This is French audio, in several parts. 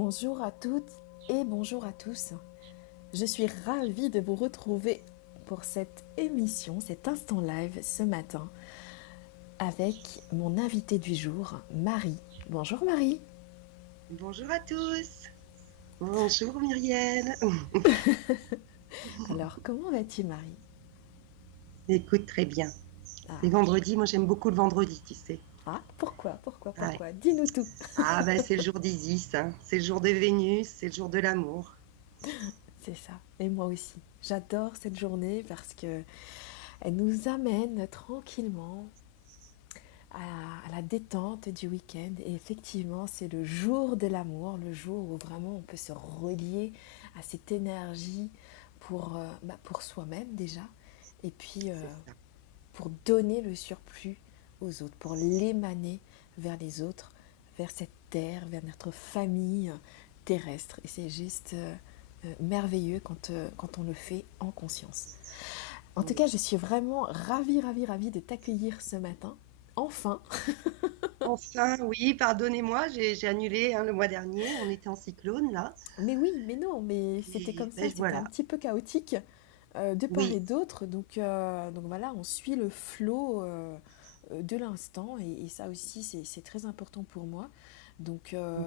Bonjour à toutes et bonjour à tous. Je suis ravie de vous retrouver pour cette émission, cet instant live ce matin avec mon invité du jour, Marie. Bonjour Marie. Bonjour à tous. Bonjour Muriel. Alors, comment vas-tu Marie? Écoute, très bien. Les Ah, vendredis, moi j'aime beaucoup le vendredi, tu sais. pourquoi? Ouais. Dis-nous tout. Ah bah c'est le jour d'Isis, hein. C'est le jour de Vénus, c'est le jour de l'amour. C'est ça. Et moi aussi. J'adore cette journée parce que elle nous amène tranquillement à la détente du week-end. Et effectivement, c'est le jour de l'amour, le jour où vraiment on peut se relier à cette énergie pour soi-même déjà, et puis C'est ça. pour donner le surplus aux autres, pour l'émaner vers les autres, vers cette terre, vers notre famille terrestre. Et c'est juste merveilleux quand on le fait en conscience. En tout cas, Oui. je suis vraiment ravie de t'accueillir ce matin. Enfin. Enfin, oui, pardonnez-moi, j'ai annulé le mois dernier. On était en cyclone là. Mais oui, mais non, mais c'était comme ça, Ben c'était un voilà. petit peu chaotique de part et Oui, d'autre. Donc voilà, on suit le flot de l'instant et ça aussi c'est très important pour moi. Donc, euh,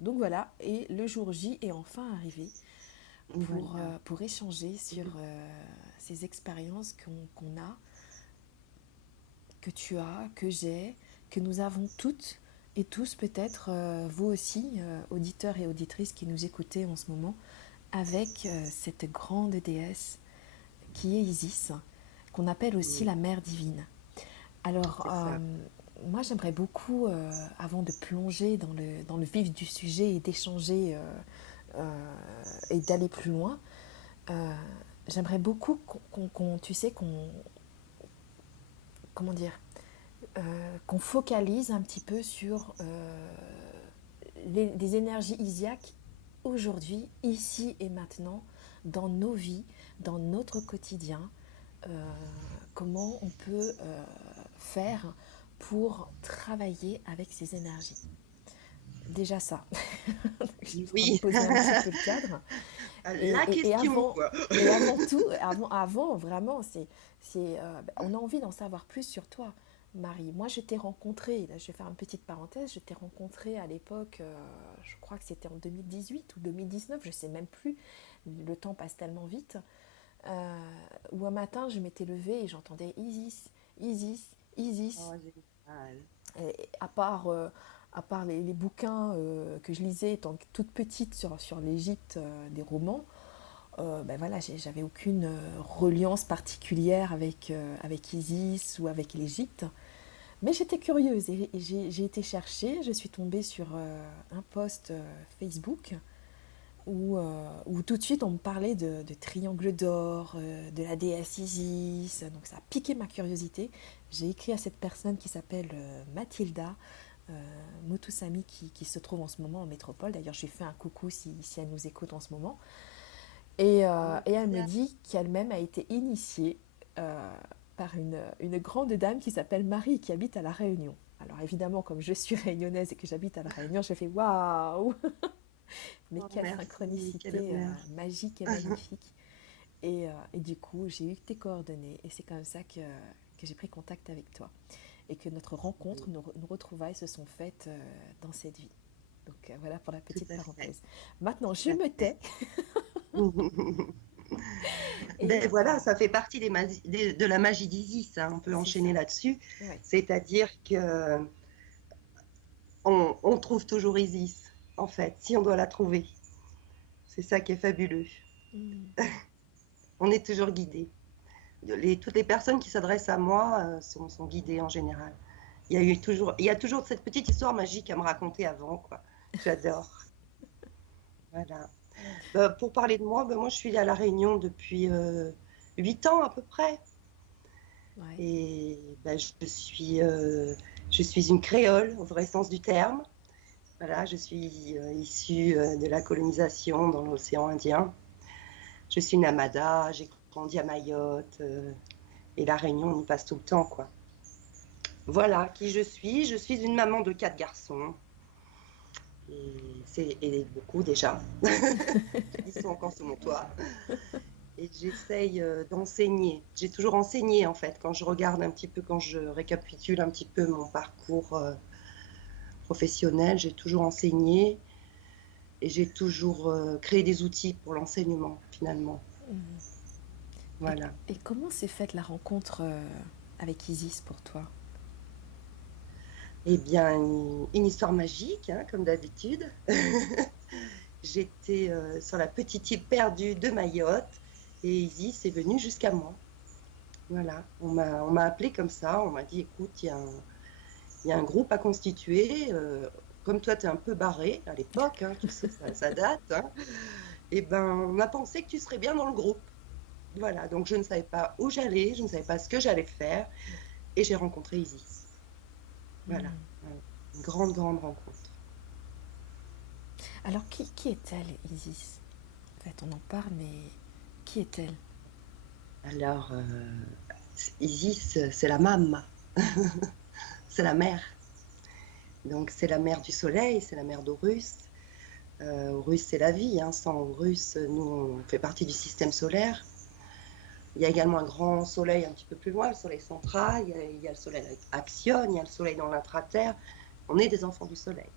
donc voilà, et le jour J est enfin arrivé voilà. pour échanger sur ces expériences qu'on a, que tu as, que j'ai, que nous avons toutes et tous peut-être, vous aussi, auditeurs et auditrices qui nous écoutez en ce moment, avec cette grande déesse qui est Isis, qu'on appelle aussi Oui, la mère divine. Alors, c'est ça. moi j'aimerais beaucoup, avant de plonger dans le vif du sujet et d'échanger et d'aller plus loin, euh, j'aimerais beaucoup tu sais, comment dire, qu'on focalise un petit peu sur des énergies isiaques aujourd'hui, ici et maintenant, dans nos vies, dans notre quotidien, euh, comment on peut faire pour travailler avec ces énergies. Déjà ça, pour Oui. poser un petit peu le cadre. Et, La et, et question, avant, quoi. et avant tout, avant vraiment, on a envie d'en savoir plus sur toi, Marie. Moi, je t'ai rencontrée, là, je vais faire une petite parenthèse, je t'ai rencontrée à l'époque, je crois que c'était en 2018 ou 2019, je sais même plus, le temps passe tellement vite, euh, où un matin, je m'étais levée et j'entendais Isis, Isis, Isis. Oh, génial. Et à part les bouquins que je lisais étant toute petite sur l'Égypte, des romans, ben voilà, j'avais aucune reliance particulière avec Isis ou avec l'Égypte. Mais j'étais curieuse et j'ai été chercher. Je suis tombée sur un post Facebook où tout de suite on me parlait de triangle d'or, de la déesse Isis. Donc ça a piqué ma curiosité. J'ai écrit à cette personne qui s'appelle Mathilda Motusami qui se trouve en ce moment en métropole. D'ailleurs, je lui fais un coucou si elle nous écoute en ce moment. Et elle me Bien. dit qu'elle-même a été initiée par une grande dame qui s'appelle Marie qui habite à La Réunion. Alors évidemment, comme je suis réunionnaise et que j'habite à La Réunion, je fais waouh. Mais Oh, quelle merci, quel synchronicité honneur. magique et magnifique. Et du coup, j'ai eu tes coordonnées et c'est comme ça que j'ai pris contact avec toi. Et que notre rencontre, nos retrouvailles se sont faites dans cette vie. Donc voilà pour la Tout petite à fait, parenthèse. Maintenant, je tout à me fait. tais. Et Ben voilà, ça fait partie de la magie d'Isis, hein. On peut c'est enchaîner ça. là-dessus. Ouais. C'est-à-dire que on trouve toujours Isis, en fait, si on doit la trouver. C'est ça qui est fabuleux. Mm. On est toujours guidé. Toutes les personnes qui s'adressent à moi sont guidées en général. Il y a toujours cette petite histoire magique à me raconter avant, quoi. J'adore. Voilà. Pour parler de moi, moi je suis à La Réunion depuis 8 ans à peu près. Ouais. Et je suis une créole au vrai sens du terme. Voilà, je suis issue de la colonisation dans l'océan Indien. Je suis une Amada, j'ai grandi à Mayotte et La Réunion, on y passe tout le temps, quoi. Voilà qui je suis. Je suis une maman de 4 garçons. Et c'est et beaucoup déjà. Ils sont encore sous mon toit. Et j'essaye d'enseigner. J'ai toujours enseigné en fait. Quand je regarde un petit peu, quand je récapitule un petit peu mon parcours professionnel, j'ai toujours enseigné et j'ai toujours créé des outils pour l'enseignement finalement. Et, Voilà. et comment s'est faite la rencontre avec Isis pour toi? Eh bien, une histoire magique, hein, comme d'habitude. J'étais sur la petite île perdue de Mayotte et Isis est venue jusqu'à moi. Voilà, on m'a appelé comme ça, on m'a dit, écoute, il y a un groupe à constituer. Comme toi, tu es un peu barré à l'époque, hein, tu sais, ça date. Hein, et ben, on a pensé que tu serais bien dans le groupe. Voilà, donc je ne savais pas où j'allais, je ne savais pas ce que j'allais faire, et j'ai rencontré Isis. Voilà, une grande, grande rencontre. Alors, qui est-elle, Isis? En fait, on en parle, mais qui est-elle? Alors, Isis, c'est la Mame, c'est la mère. Donc, c'est la mère du soleil, c'est la mère d'Horus. Horus, c'est la vie. Hein. Sans Horus, nous, on fait partie du système solaire. Il y a également un grand soleil un petit peu plus loin, le soleil central. Il y a le soleil Axion, il y a le soleil dans l'intraterre. On est des enfants du soleil.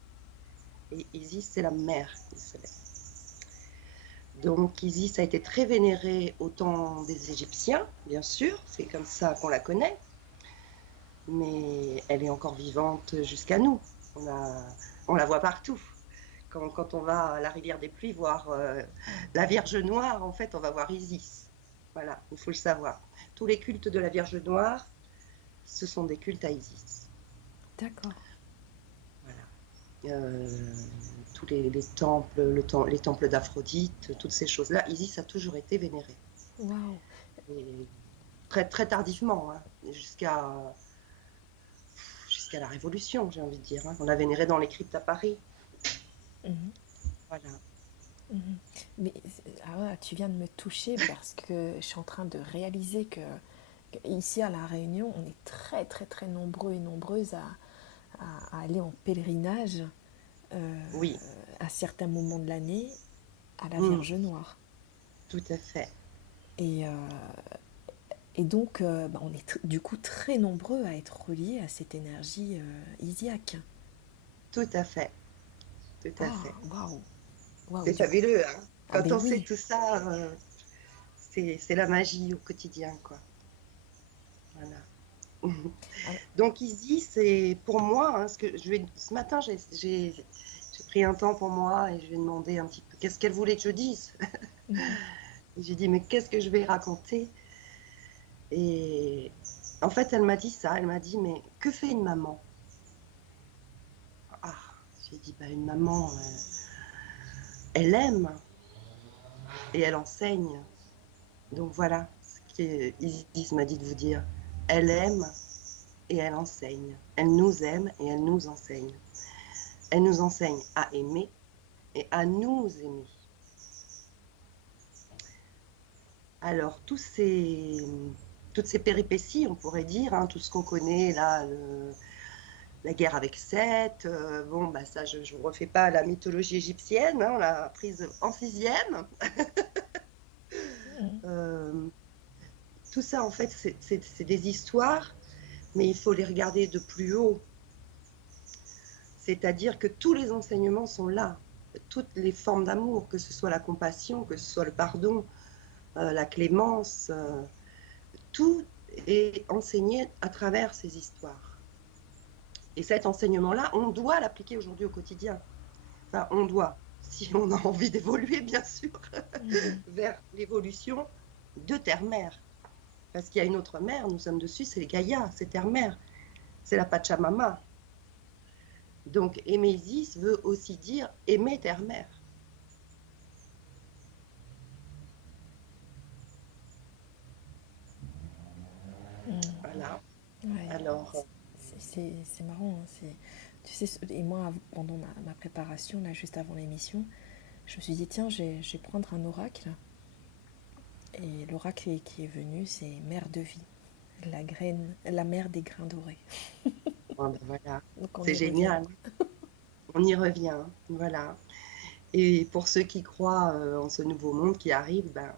Et Isis, c'est la mère du soleil. Donc, Isis a été très vénérée au temps des Égyptiens, bien sûr. C'est comme ça qu'on la connaît. Mais elle est encore vivante jusqu'à nous. On la voit partout. Quand on va à la rivière des pluies voir la Vierge Noire, en fait, on va voir Isis. Voilà, il faut le savoir. Tous les cultes de la Vierge Noire, ce sont des cultes à Isis. D'accord. Voilà. Tous les temples, les temples d'Aphrodite, toutes ces choses-là, Isis a toujours été vénérée. Waouh. Et très, très tardivement, hein, jusqu'à la Révolution, j'ai envie de dire. Hein. On l'a vénérée dans les cryptes à Paris. Mhm. Voilà. Mhm. Mais ah ouais, tu viens de me toucher parce que je suis en train de réaliser que ici à La Réunion, on est très très très nombreux et nombreuses à aller en pèlerinage euh, Oui, à certains moments de l'année à la mmh, Vierge Noire. tout à fait. Et, et donc, bah, on est du coup très nombreux à être reliés à cette énergie isiaque. Tout à fait. Tout à Ah, fait. waouh, waouh, C'est du coup. fabuleux, hein. Ah Quand ben on sait oui. tout ça, c'est la magie au quotidien, quoi. Voilà. Ah, Donc Isis, c'est pour moi, hein, ce matin, j'ai pris un temps pour moi et je lui ai demandé un petit peu qu'est-ce qu'elle voulait que je dise. mhm, Et j'ai dit, mais qu'est-ce que je vais raconter? Et en fait, elle m'a dit ça, elle m'a dit, mais que fait une maman? Ah, j'ai dit, bah, une maman, elle aime et elle enseigne. Donc voilà ce qu'Isis m'a dit de vous dire. Elle aime et elle enseigne. Elle nous aime et elle nous enseigne. Elle nous enseigne à aimer et à nous aimer. Alors, toutes ces péripéties, on pourrait dire, hein, tout ce qu'on connaît là, la guerre avec Seth, bon, bah ça, je ne vous refais pas la mythologie égyptienne, hein, on l'a prise en sixième. mhm, Euh, tout ça, en fait, c'est des histoires, mais il faut les regarder de plus haut. C'est-à-dire que tous les enseignements sont là, toutes les formes d'amour, que ce soit la compassion, que ce soit le pardon, la clémence, tout est enseigné à travers ces histoires. Et cet enseignement-là, on doit l'appliquer aujourd'hui au quotidien. Enfin, on doit, si on a envie d'évoluer, bien sûr, mhm. vers l'évolution de Terre-Mère. Parce qu'il y a une autre mère, nous sommes dessus, c'est Gaïa, c'est Terre-Mère, c'est la Pachamama. Donc, aimer Isis veut aussi dire aimer Terre-Mère. Voilà. Ouais, Alors, c'est marrant. Hein, tu sais, et moi, pendant ma préparation, là, juste avant l'émission, je me suis dit, tiens, je vais prendre un oracle. Et l'oracle qui est venu, c'est Mère de vie, la mère des grains dorés. bon, ben voilà, Donc on c'est y revient. génial. On y revient, voilà. Et pour ceux qui croient en ce nouveau monde qui arrive, ben,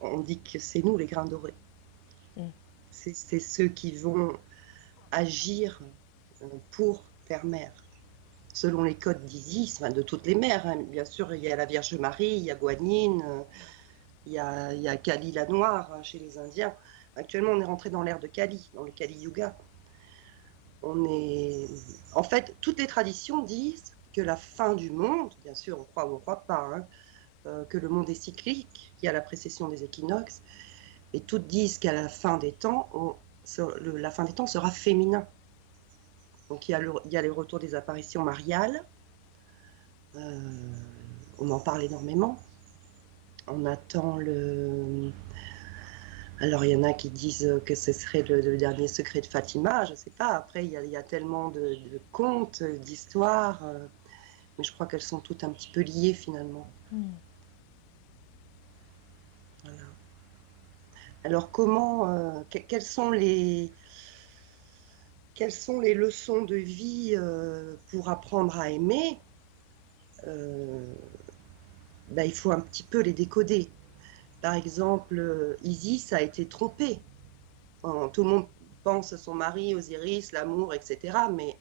on dit que c'est nous les grains dorés. Mm. C'est ceux qui vont agir pour Terre-Mère, selon les codes d'Isis, enfin, de toutes les mères. Hein. Bien sûr, il y a la Vierge Marie, il y a Guanine, il y a Kali la Noire hein, chez les Indiens. Actuellement, on est rentré dans l'ère de Kali, dans le Kali Yuga. En fait, toutes les traditions disent que la fin du monde, bien sûr, on croit ou on ne croit pas, hein, que le monde est cyclique, qu'il y a la précession des équinoxes, et toutes disent qu'à la fin des temps, la fin des temps sera féminin. Donc il y a les retours des apparitions mariales, on en parle énormément. On attend le... Alors il y en a qui disent que ce serait le dernier secret de Fatima, je ne sais pas. Après il y a tellement de contes, d'histoires, mais je crois qu'elles sont toutes un petit peu liées finalement. Mm. Voilà. Alors quelles sont les leçons de vie pour apprendre à aimer? Ben, il faut un petit peu les décoder. Par exemple, Isis a été trompée. Tout le monde pense à son mari, Osiris, l'amour, etc. Mais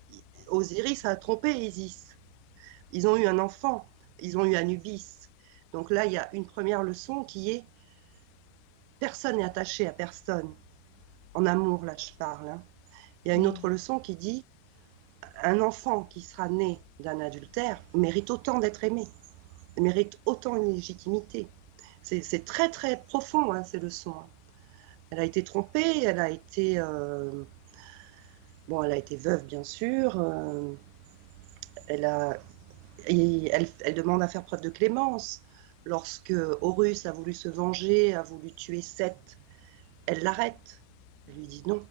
Osiris a trompé Isis. Ils ont eu un enfant, ils ont eu Anubis. Donc là, il y a une première leçon qui est personne n'est attaché à personne. En amour, là, je parle. Hein. Il y a une autre leçon qui dit un enfant qui sera né d'un adultère mérite autant d'être aimé, mérite autant une légitimité. C'est très très profond hein, ces leçons. Hein. Elle a été trompée, elle a été veuve bien sûr. Elle demande à faire preuve de clémence. Lorsque Horus a voulu se venger, a voulu tuer Seth, elle l'arrête. Elle lui dit non.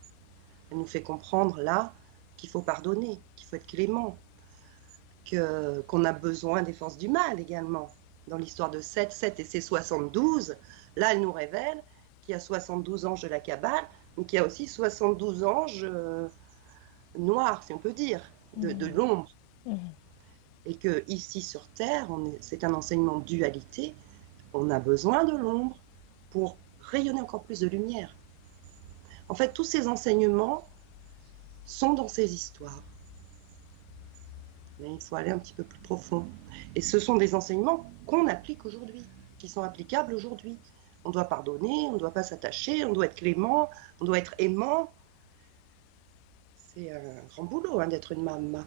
Elle nous fait comprendre là qu'il faut pardonner, qu'il faut être clément, qu'on a besoin des forces du mal également. Dans l'histoire de Seth et ses 72, là elle nous révèle qu'il y a 72 anges de la Kabbale, mais qu'il y a aussi 72 anges noirs, si on peut dire, de l'ombre. Mm. Et que ici sur Terre, c'est un enseignement de dualité, on a besoin de l'ombre pour rayonner encore plus de lumière. En fait, tous ces enseignements sont dans ces histoires. Mais il faut aller un petit peu plus profond. Et ce sont des enseignements qu'on applique aujourd'hui, qui sont applicables aujourd'hui. On doit pardonner, on ne doit pas s'attacher, on doit être clément, on doit être aimant. C'est un grand boulot hein, d'être une maman.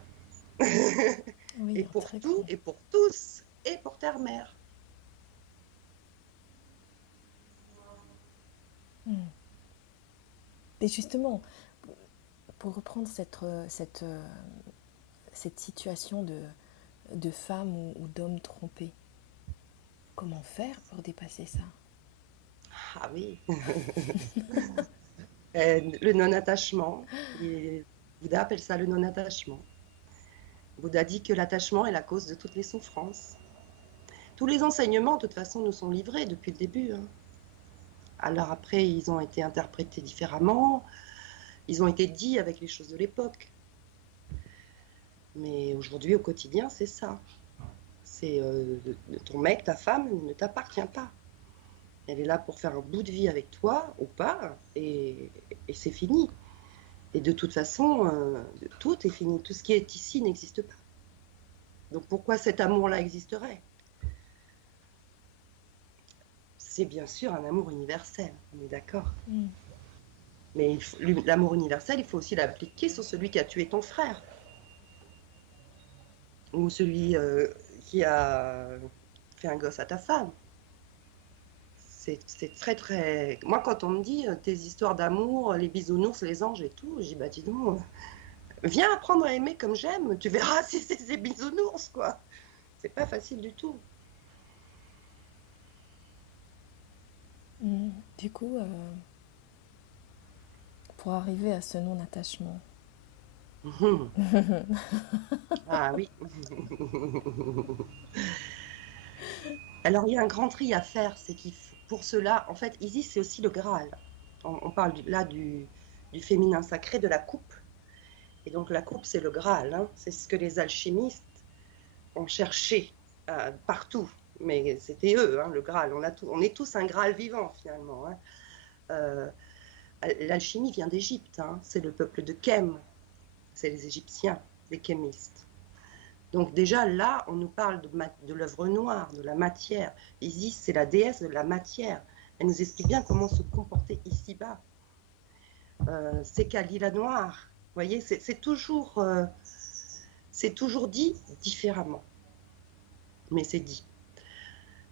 Oui, et pour très tout, cool. et pour tous, et pour Terre-Mère. Mm. Et justement, pour reprendre cette situation de femme ou d'homme trompé, comment faire pour dépasser ça? Ah oui. Le non-attachement. Bouddha appelle ça le non-attachement. Bouddha dit que l'attachement est la cause de toutes les souffrances. Tous les enseignements, de toute façon, nous sont livrés depuis le début. Hein. Alors après, ils ont été interprétés différemment, ils ont été dits avec les choses de l'époque. Mais aujourd'hui, au quotidien, c'est ça. C'est ton mec, ta femme ne t'appartient pas. Elle est là pour faire un bout de vie avec toi ou pas, et c'est fini. Et de toute façon, tout est fini. Tout ce qui est ici n'existe pas. Donc pourquoi cet amour-là existerait? C'est bien sûr un amour universel, on est d'accord. Mm. Mais l'amour universel, il faut aussi l'appliquer sur celui qui a tué ton frère. Ou celui qui a fait un gosse à ta femme. C'est très très... Moi, quand on me dit tes histoires d'amour, les bisounours, les anges et tout, je dis bah dis donc, viens apprendre à aimer comme j'aime, tu verras si c'est ces bisounours, quoi. C'est pas facile du tout. Mm. Du coup, pour arriver à ce non-attachement, Ah oui. Alors il y a un grand tri à faire, c'est qu'il pour cela, en fait, Isis c'est aussi le Graal. On parle là du féminin sacré, de la coupe. Et donc la coupe c'est le Graal, hein. C'est ce que les alchimistes on cherchait partout, mais c'était eux, hein, le Graal. On est tous un Graal vivant finalement. Hein. L'alchimie vient d'Égypte, hein. C'est le peuple de Khem, c'est les Égyptiens, les kémistes. Donc déjà là, on nous parle de l'œuvre noire, de la matière. Isis, c'est la déesse de la matière. Elle nous explique bien comment se comporter ici-bas. C'est Kali la noire. Vous voyez, c'est toujours dit différemment, mais c'est dit.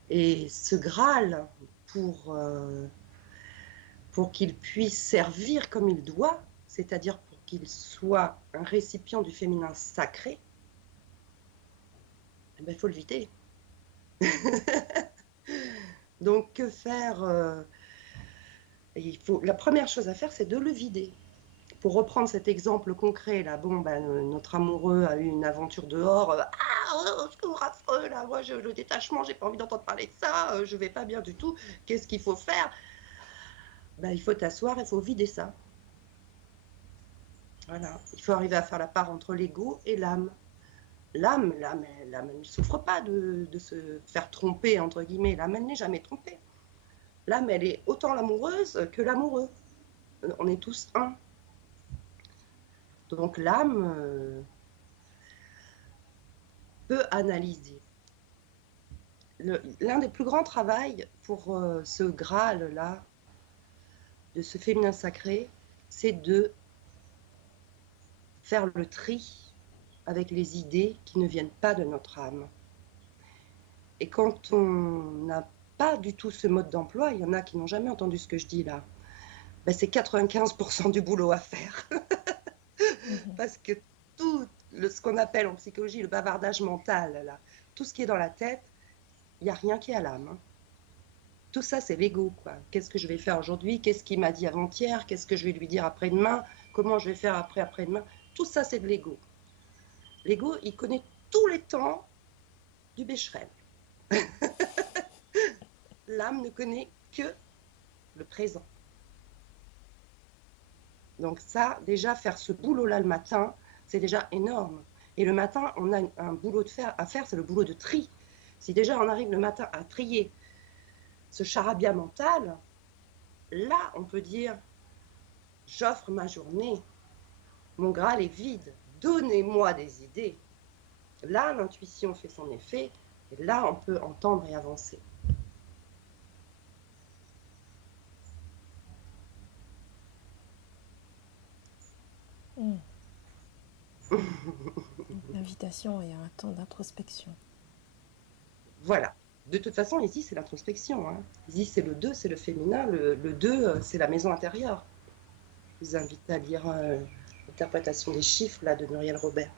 Et ce Graal, pour qu'il puisse servir comme il doit, c'est-à-dire pour qu'il soit un récipient du féminin sacré, eh ben, il faut le vider. Donc que faire la première chose à faire, c'est de le vider. Pour reprendre cet exemple concret, là, bon, notre amoureux a eu une aventure dehors, c'est affreux, là, moi, le détachement, j'ai pas envie d'entendre parler de ça, je vais pas bien du tout, qu'est-ce qu'il faut faire? Il faut t'asseoir, il faut vider ça. Voilà, il faut arriver à faire la part entre l'ego et l'âme. L'âme, elle ne souffre pas de se faire tromper, entre guillemets, l'âme, elle n'est jamais trompée. L'âme, elle est autant l'amoureuse que l'amoureux. On est tous un. Donc l'âme peut analyser. L'un des plus grands travaux pour ce Graal-là, de ce féminin sacré, c'est de faire le tri avec les idées qui ne viennent pas de notre âme. Et quand on n'a pas du tout ce mode d'emploi, il y en a qui n'ont jamais entendu ce que je dis là, c'est 95% du boulot à faire. Parce que tout ce qu'on appelle en psychologie le bavardage mental, là, tout ce qui est dans la tête, il n'y a rien qui est à l'âme. Hein. Tout ça, c'est l'ego, quoi. Qu'est-ce que je vais faire aujourd'hui? Qu'est-ce qu'il m'a dit avant-hier? Qu'est-ce que je vais lui dire après-demain? Comment je vais faire après-demain? Tout ça, c'est de l'ego. L'ego, il connaît tous les temps du Becherel. L'âme ne connaît que le présent. Donc ça, déjà, faire ce boulot-là le matin, c'est déjà énorme. Et le matin, on a un boulot à faire, c'est le boulot de tri. Si déjà on arrive le matin à trier ce charabia mental, là, on peut dire, j'offre ma journée, mon Graal est vide, donnez-moi des idées. Là, l'intuition fait son effet, et là, on peut entendre et avancer. L'invitation est un temps d'introspection. Voilà. De toute façon, ici, c'est l'introspection. Hein. Ici, c'est le 2, c'est le féminin. Le 2, c'est la maison intérieure. Je vous invite à lire l'interprétation des chiffres là, de Muriel Robert.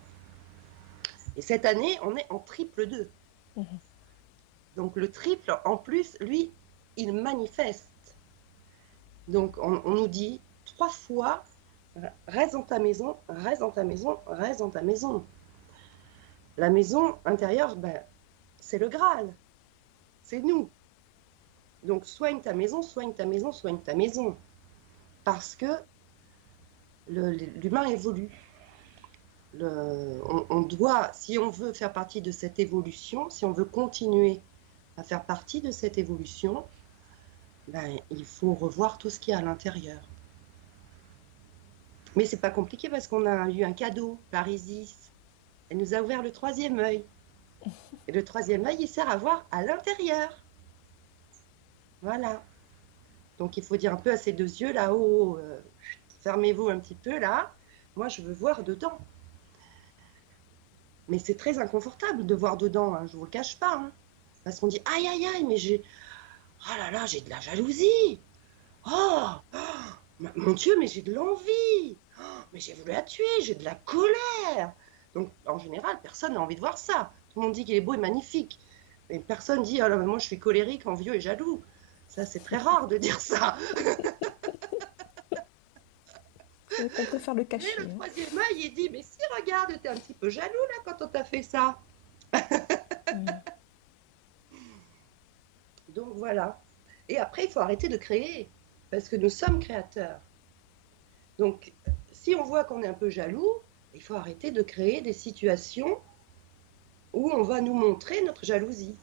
Et cette année, on est en triple 2. Donc le triple, en plus, lui, il manifeste. Donc on nous dit 3 fois, reste dans ta maison, reste dans ta maison, reste dans ta maison. La maison intérieure, c'est le Graal. C'est nous. Donc soigne ta maison, soigne ta maison, soigne ta maison. Parce que l'humain évolue. On doit, si on veut faire partie de cette évolution, si on veut continuer à faire partie de cette évolution, il faut revoir tout ce qu'il y a à l'intérieur. Mais c'est pas compliqué parce qu'on a eu un cadeau par Isis. Elle nous a ouvert le 3e œil. Et le 3e œil, il sert à voir à l'intérieur. Voilà. Donc il faut dire un peu à ces 2 yeux là-haut, fermez-vous un petit peu là. Moi, je veux voir dedans. Mais c'est très inconfortable de voir dedans, hein, je ne vous le cache pas. Hein. Parce qu'on dit, aïe, aïe, aïe, mais j'ai... Oh là là, j'ai de la jalousie. Oh, mon Dieu, mais j'ai de l'envie. Oh, mais j'ai voulu la tuer, j'ai de la colère. Donc, en général, personne n'a envie de voir ça. Tout le monde dit qu'il est beau et magnifique. Mais personne dit, oh là, moi, je suis colérique, envieux et jaloux. Ça, c'est très rare de dire ça. On peut faire le cacher. Mais le 3e œil, il dit, mais si, regarde, t'es un petit peu jaloux, là, quand on t'a fait ça. Donc, voilà. Et après, il faut arrêter de créer, parce que nous sommes créateurs. Donc, si on voit qu'on est un peu jaloux, il faut arrêter de créer des situations où on va nous montrer notre jalousie.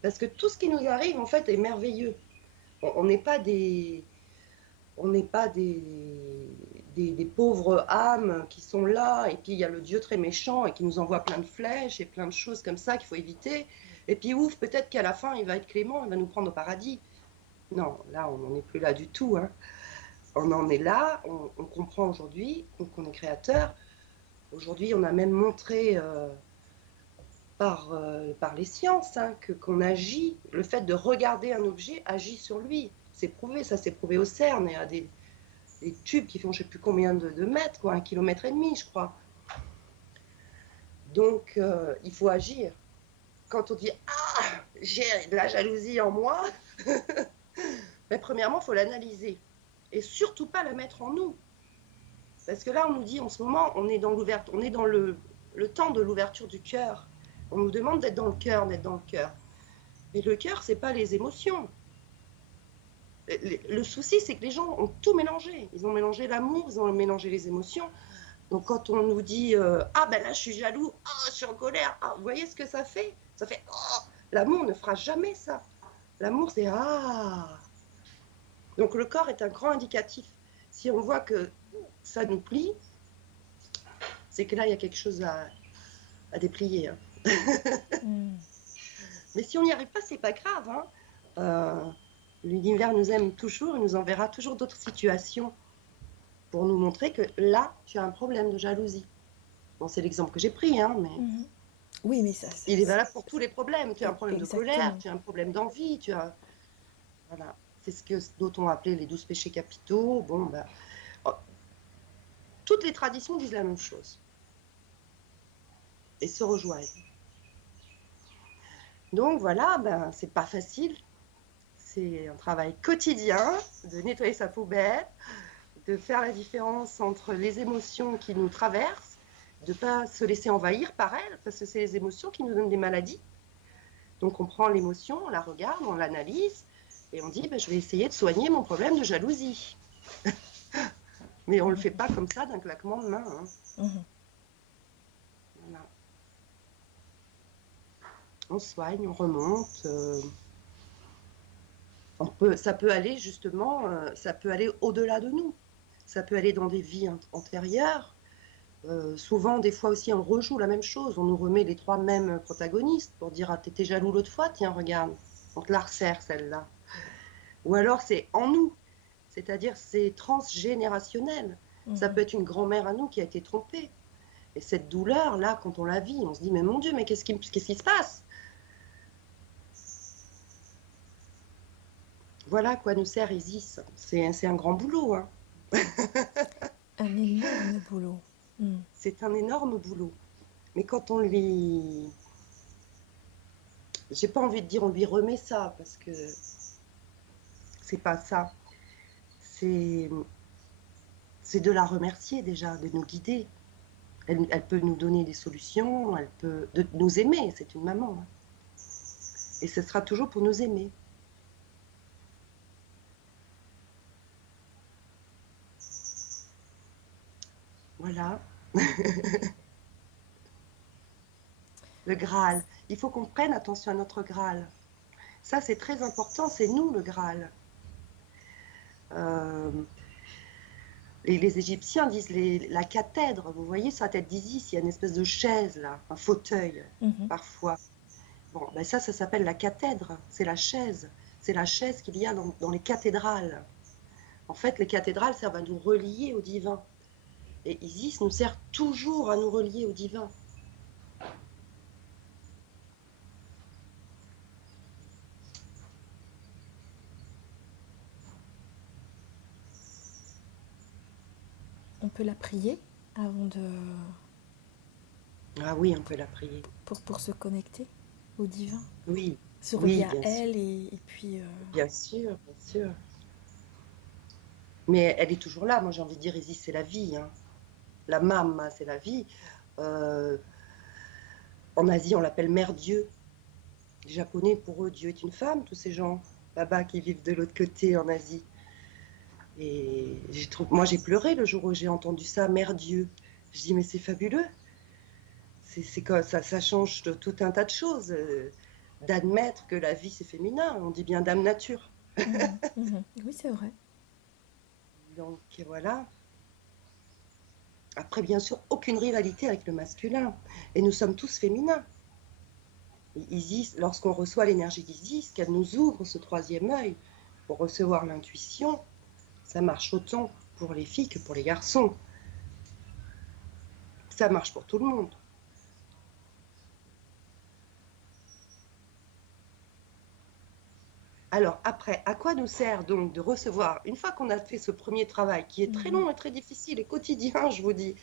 Parce que tout ce qui nous arrive, en fait, est merveilleux. On n'est pas des... On n'est pas des pauvres âmes qui sont là, et puis il y a le Dieu très méchant et qui nous envoie plein de flèches et plein de choses comme ça qu'il faut éviter. Et puis ouf, peut-être qu'à la fin, il va être clément, il va nous prendre au paradis. Non, là, on n'en est plus là du tout. Hein. On en est là, on comprend aujourd'hui qu'on est créateur. Aujourd'hui, on a même montré par les sciences hein, qu'on agit. Le fait de regarder un objet agit sur lui. C'est prouvé, ça s'est prouvé au CERN. Il y a des tubes qui font je ne sais plus combien de mètres, quoi, 1,5 km, je crois. Donc, il faut agir. Quand on dit « Ah, j'ai de la jalousie en moi », ben, premièrement, il faut l'analyser. Et surtout pas la mettre en nous. Parce que là, on nous dit en ce moment, on est dans l'ouverture, on est dans le temps de l'ouverture du cœur. On nous demande d'être dans le cœur, d'être dans le cœur. Mais le cœur, c'est pas les émotions. Le souci, c'est que les gens ont tout mélangé. Ils ont mélangé l'amour, ils ont mélangé les émotions. Donc quand on nous dit ah ben là je suis jaloux, ah je suis en colère, ah, vous voyez ce que ça fait? Ça fait oh, l'amour ne fera jamais ça. L'amour c'est ah. Donc le corps est un grand indicatif. Si on voit que ça nous plie, c'est que là il y a quelque chose à déplier. Hein. Mais si on n'y arrive pas, c'est pas grave. Hein. L'univers nous aime toujours, il nous enverra toujours d'autres situations pour nous montrer que là, tu as un problème de jalousie. Bon, c'est l'exemple que j'ai pris, hein, mais... Oui, mais ça il est valable pour tous les problèmes. Tu as un problème exactement. de colère, tu as un problème d'envie, tu as... Voilà, c'est ce que d'autres ont appelé les 12 péchés capitaux. Bon, ben... Oh. Toutes les traditions disent la même chose. Et se rejoignent. Donc voilà, ben, c'est pas facile. C'est un travail quotidien de nettoyer sa poubelle, de faire la différence entre les émotions qui nous traversent, de ne pas se laisser envahir par elles, parce que c'est les émotions qui nous donnent des maladies. Donc on prend l'émotion, on la regarde, on l'analyse, et on dit ben, je vais essayer de soigner mon problème de jalousie. Mais on ne le fait pas comme ça d'un claquement de main. Hein. Voilà. On soigne, on remonte. Ça peut aller justement, ça peut aller au-delà de nous. Ça peut aller dans des vies antérieures. Souvent, des fois aussi, on rejoue la même chose. On nous remet les 3 mêmes protagonistes pour dire « Ah, t'étais jaloux l'autre fois, tiens, regarde. » On te la resserre, celle-là. Ou alors, c'est en nous. C'est-à-dire, c'est transgénérationnel. Ça peut être une grand-mère à nous qui a été trompée. Et cette douleur-là, quand on la vit, on se dit « Mais mon Dieu, mais qu'est-ce qui se passe ?» Voilà à quoi nous sert Isis. C'est un grand boulot. Hein. Un énorme boulot. C'est un énorme boulot. Mais quand on lui... J'ai pas envie de dire on lui remet ça, parce que c'est pas ça. C'est de la remercier déjà, de nous guider. Elle peut nous donner des solutions, elle peut de nous aimer, c'est une maman. Hein. Et ce sera toujours pour nous aimer. Voilà. Le Graal. Il faut qu'on prenne attention à notre Graal. Ça, c'est très important, c'est nous le Graal. Les Égyptiens disent la cathèdre. Vous voyez sur la tête d'Isis, il y a une espèce de chaise, là, un fauteuil, parfois. Bon, ben ça s'appelle la cathèdre, c'est la chaise. C'est la chaise qu'il y a dans les cathédrales. En fait, les cathédrales servent à nous relier au divin. Et Isis nous sert toujours à nous relier au divin. On peut la prier avant de... Ah oui, on peut la prier. Pour se connecter au divin. Oui. Se relier à elle et puis... Bien sûr, bien sûr. Mais elle est toujours là. Moi, j'ai envie de dire, Isis, c'est la vie. Hein. La Mama, c'est la vie. En Asie, on l'appelle Mère Dieu. Les Japonais, pour eux, Dieu est une femme, tous ces gens là-bas qui vivent de l'autre côté en Asie. Et moi, j'ai pleuré le jour où j'ai entendu ça, Mère Dieu. Je dis, mais c'est fabuleux. c'est comme ça change de tout un tas de choses. D'admettre que la vie c'est féminin, on dit bien dame nature. Mhm, mhm. Oui, c'est vrai. Donc voilà. Après, bien sûr, aucune rivalité avec le masculin. Et nous sommes tous féminins. Isis, lorsqu'on reçoit l'énergie d'Isis, qu'elle nous ouvre ce troisième œil pour recevoir l'intuition, ça marche autant pour les filles que pour les garçons. Ça marche pour tout le monde. Alors après, à quoi nous sert donc de recevoir, une fois qu'on a fait ce premier travail, qui est très Mhm. long et très difficile et quotidien, je vous dis,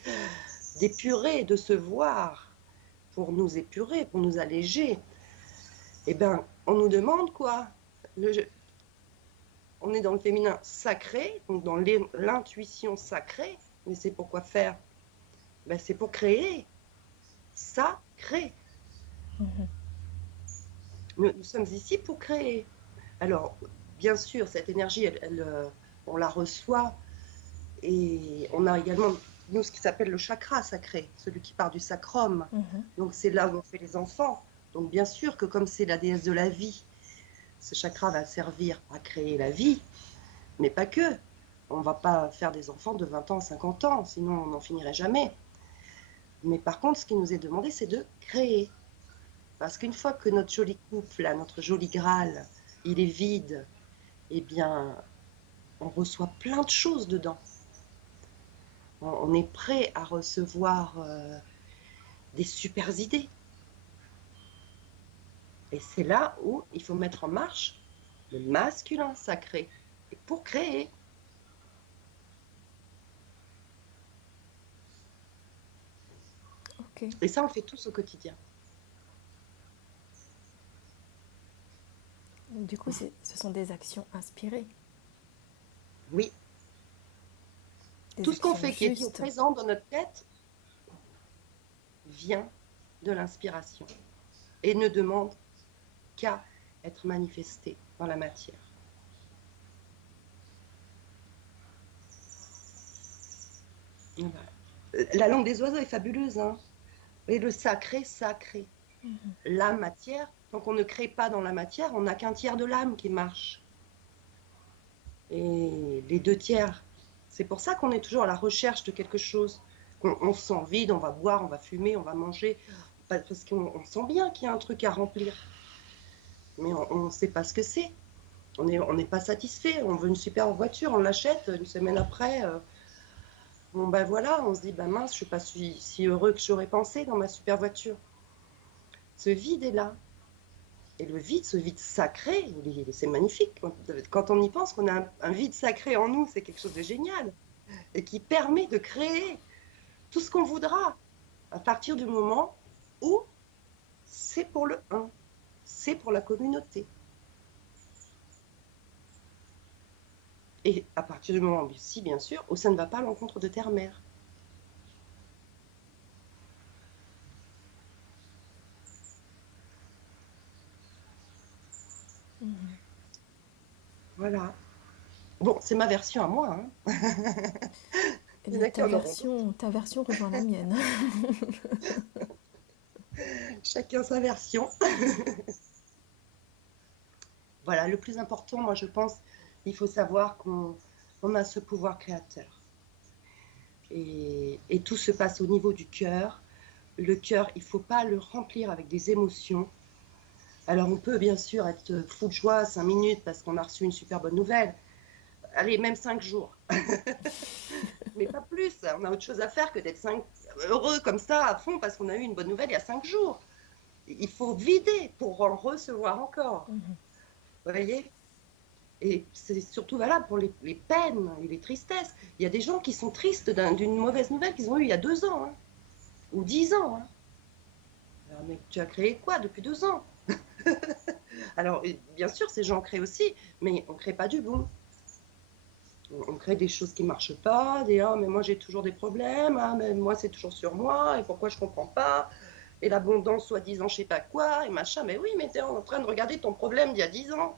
d'épurer, de se voir, pour nous épurer, pour nous alléger, eh bien, on nous demande quoi? On est dans le féminin sacré, donc dans l'intuition sacrée, mais c'est pour quoi faire? Ben, c'est pour créer, sacré. Mhm. Nous sommes ici pour créer. Alors, bien sûr, cette énergie, on la reçoit et on a également, nous, ce qui s'appelle le chakra sacré, celui qui part du sacrum. Mhm. Donc, c'est là où on fait les enfants. Donc, bien sûr que comme c'est la déesse de la vie, ce chakra va servir à créer la vie, mais pas que. On ne va pas faire des enfants de 20 ans, 50 ans, sinon on n'en finirait jamais. Mais par contre, ce qui nous est demandé, c'est de créer. Parce qu'une fois que notre joli couple, là, notre joli Graal, il est vide, eh bien, on reçoit plein de choses dedans. On est prêt à recevoir des super idées. Et c'est là où il faut mettre en marche le masculin sacré. Et pour créer. Ok. Et ça, on le fait tous au quotidien. Du coup, ce sont des actions inspirées, Oui, des tout ce qu'on actions fait qui est dit au justes. présent dans notre tête vient de l'inspiration et ne demande qu'à être manifesté dans la matière. Voilà. La langue des oiseaux est fabuleuse, hein. Et le sacré, sacré. Mhm. La matière, tant qu'on ne crée pas dans la matière, on n'a qu'un tiers de l'âme qui marche. Et les deux tiers, c'est pour ça qu'on est toujours à la recherche de quelque chose. On se sent vide, on va boire, on va fumer, on va manger, parce qu'on sent bien qu'il y a un truc à remplir. Mais on ne sait pas ce que c'est. On n'est pas satisfait. On veut une super voiture, on l'achète, une semaine après, bon ben voilà, on se dit, ben mince, je suis pas si heureux que j'aurais pensé dans ma super voiture. Ce vide est là. Et le vide, ce vide sacré, c'est magnifique. Quand on y pense qu'on a un vide sacré en nous, c'est quelque chose de génial. Et qui permet de créer tout ce qu'on voudra à partir du moment où c'est pour le un, c'est pour la communauté. Et à partir du moment aussi, bien sûr, où ça ne va pas à l'encontre de terre-mère. Mhm. Voilà. Bon, c'est ma version à moi. Hein. Eh Il y en bien, a qui en auront d'autres. ta version rejoint la mienne. Chacun sa version. Voilà, le plus important, moi je pense, il faut savoir qu'on a ce pouvoir créateur. Et tout se passe au niveau du cœur. Le cœur, il ne faut pas le remplir avec des émotions. Alors on peut bien sûr être fou de joie 5 minutes parce qu'on a reçu une super bonne nouvelle. Allez, même 5 jours. Mais pas plus. On a autre chose à faire que d'être heureux comme ça à fond parce qu'on a eu une bonne nouvelle il y a 5 jours. Il faut vider pour en recevoir encore. Mhm. Vous voyez? Et c'est surtout valable pour les peines et les tristesses. Il y a des gens qui sont tristes d'une mauvaise nouvelle qu'ils ont eue il y a 2 ans, hein, ou 10 ans. Hein. Alors, mais tu as créé quoi depuis 2 ans? Alors, bien sûr, ces gens créent aussi, mais on ne crée pas du bon. On crée des choses qui ne marchent pas, des ah, mais moi j'ai toujours des problèmes, ah, mais moi c'est toujours sur moi, et pourquoi je ne comprends pas, et l'abondance soi-disant je sais pas quoi, et machin, mais oui, mais tu es en train de regarder ton problème d'il y a 10 ans.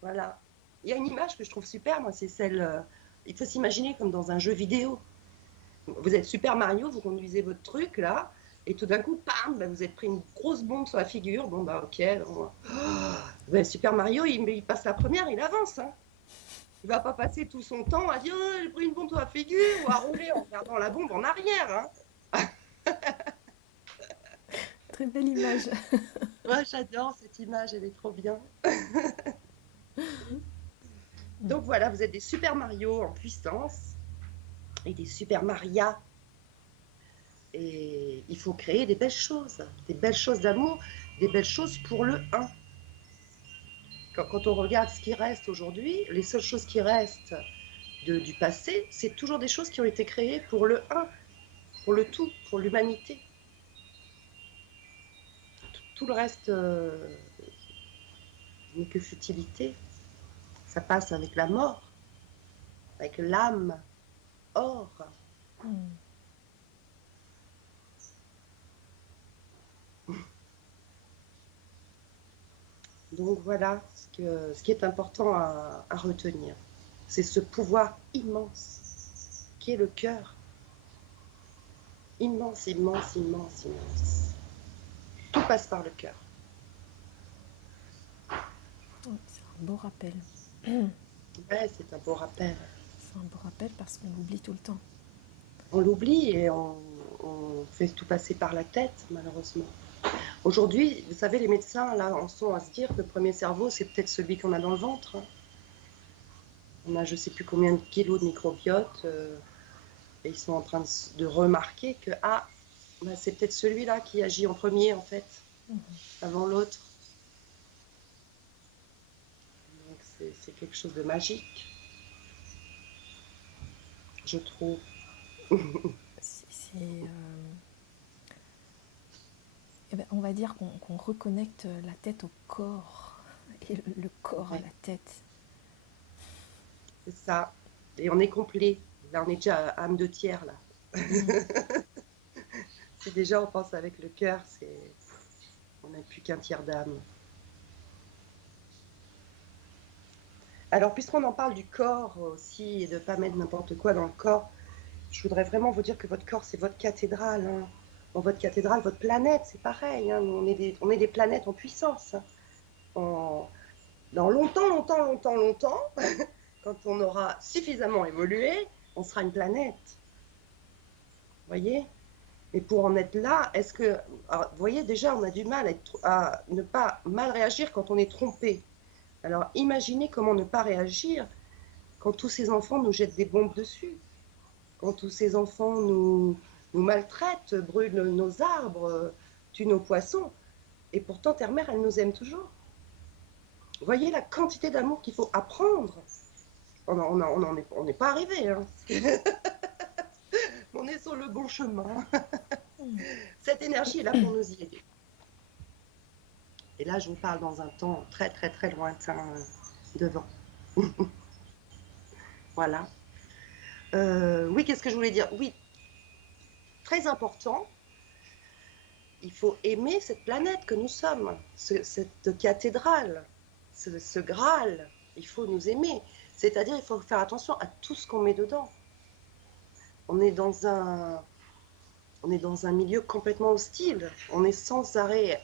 Voilà. Il y a une image que je trouve super, moi, c'est celle. Il faut s'imaginer comme dans un jeu vidéo. Vous êtes Super Mario, vous conduisez votre truc là, et tout d'un coup, bam, bah, vous êtes pris une grosse bombe sur la figure. Bon, bah ok. Bah, Super Mario, il passe la première, il avance. Hein. Il va pas passer tout son temps à dire j'ai pris une bombe sur la figure ou à rouler en regardant la bombe en arrière. Hein. Très belle image. Ouais, j'adore cette image, elle est trop bien. Donc voilà, vous êtes des Super Mario en puissance et des Super Maria. Et il faut créer des belles choses d'amour, des belles choses pour le un. Quand on regarde ce qui reste aujourd'hui, les seules choses qui restent du passé, c'est toujours des choses qui ont été créées pour le un, pour le tout, pour l'humanité. Tout le reste n'est que futilité. Ça passe avec la mort, avec l'âme, or. Donc voilà ce qui est important à retenir. C'est ce pouvoir immense qui est le cœur. Immense, immense, immense, immense. Tout passe par le cœur. C'est un beau rappel. Ouais, c'est un beau rappel. C'est un beau rappel parce qu'on l'oublie tout le temps. On l'oublie et on fait tout passer par la tête, malheureusement. Aujourd'hui, vous savez, les médecins là, en sont à se dire que le premier cerveau, c'est peut-être celui qu'on a dans le ventre. On a je ne sais plus combien de kilos de microbiote et ils sont en train de remarquer que bah, c'est peut-être celui-là qui agit en premier, en fait, avant l'autre. Donc c'est quelque chose de magique, je trouve. On va dire qu'on reconnecte la tête au corps et le corps à Ouais, la tête. c'est ça. Et on est complet. Là, on est déjà à âme de tiers, là. Si déjà on pense avec le cœur, on n'a plus qu'un tiers d'âme. Alors, puisqu'on en parle du corps aussi, et de ne pas mettre n'importe quoi dans le corps, je voudrais vraiment vous dire que votre corps, c'est votre cathédrale. Hein. Dans votre cathédrale, votre planète, c'est pareil. Hein. On est des planètes en puissance. Hein. Dans longtemps, longtemps, longtemps, longtemps, quand on aura suffisamment évolué, on sera une planète. Vous voyez? Et pour en être là, est-ce que... Alors, vous voyez, déjà, on a du mal à ne pas mal réagir quand on est trompé. Alors, imaginez comment ne pas réagir quand tous ces enfants nous jettent des bombes dessus, quand tous ces enfants nous maltraitent, brûlent nos arbres, tuent nos poissons. Et pourtant, Terre-Mère, elle nous aime toujours. Vous voyez la quantité d'amour qu'il faut apprendre. On n'est pas arrivé. Hein. On est sur le bon chemin. Cette énergie est là pour nous y aider. Et là, je vous parle dans un temps très, très, très lointain devant. Voilà. Oui, qu'est-ce que je voulais dire? Oui, très important, il faut aimer cette planète que nous sommes, cette cathédrale, ce Graal. Il faut nous aimer. C'est-à-dire, il faut faire attention à tout ce qu'on met dedans. On est dans un milieu complètement hostile. On est sans arrêt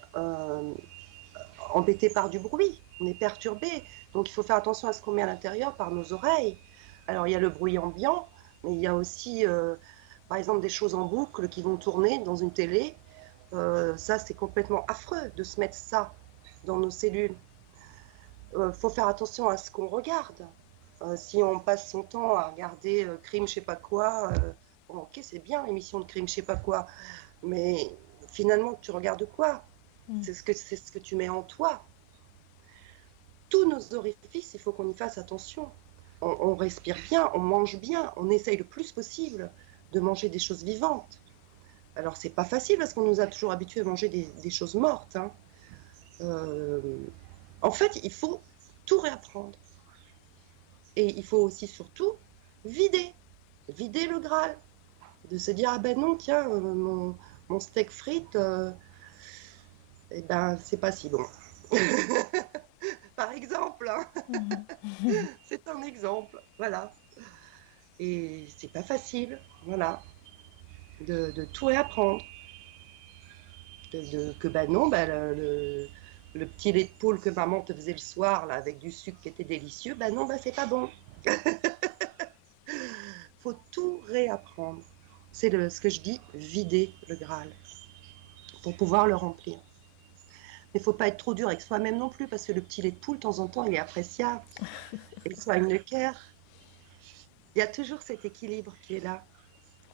embêté par du bruit. On est perturbé. Donc, il faut faire attention à ce qu'on met à l'intérieur par nos oreilles. Alors, il y a le bruit ambiant, mais il y a aussi, par exemple, des choses en boucle qui vont tourner dans une télé. Ça, c'est complètement affreux de se mettre ça dans nos cellules. Faut faire attention à ce qu'on regarde. Si on passe son temps à regarder crime, je sais pas quoi, bon, ok, c'est bien l'émission de crime, je sais pas quoi, mais finalement, tu regardes quoi? C'est ce que tu mets en toi. Tous nos orifices, il faut qu'on y fasse attention. On respire bien, on mange bien, on essaye le plus possible de manger des choses vivantes. Alors, c'est pas facile parce qu'on nous a toujours habitués à manger des choses mortes. Hein. En fait, il faut tout réapprendre. Et il faut aussi surtout vider le Graal. De se dire, ah ben non, tiens, mon steak frites, eh ben, c'est pas si bon. Par exemple, hein. C'est un exemple, voilà. Et c'est pas facile, voilà. de tout réapprendre. Que bah non, bah, le petit lait de poule que maman te faisait le soir là, avec du sucre qui était délicieux, bah non, bah c'est pas bon. Faut tout réapprendre. C'est ce que je dis, vider le Graal pour pouvoir le remplir. Mais il faut pas être trop dur avec soi-même non plus, parce que le petit lait de poule, de temps en temps, il est appréciable. Et soigne le cœur. Il y a toujours cet équilibre qui est là.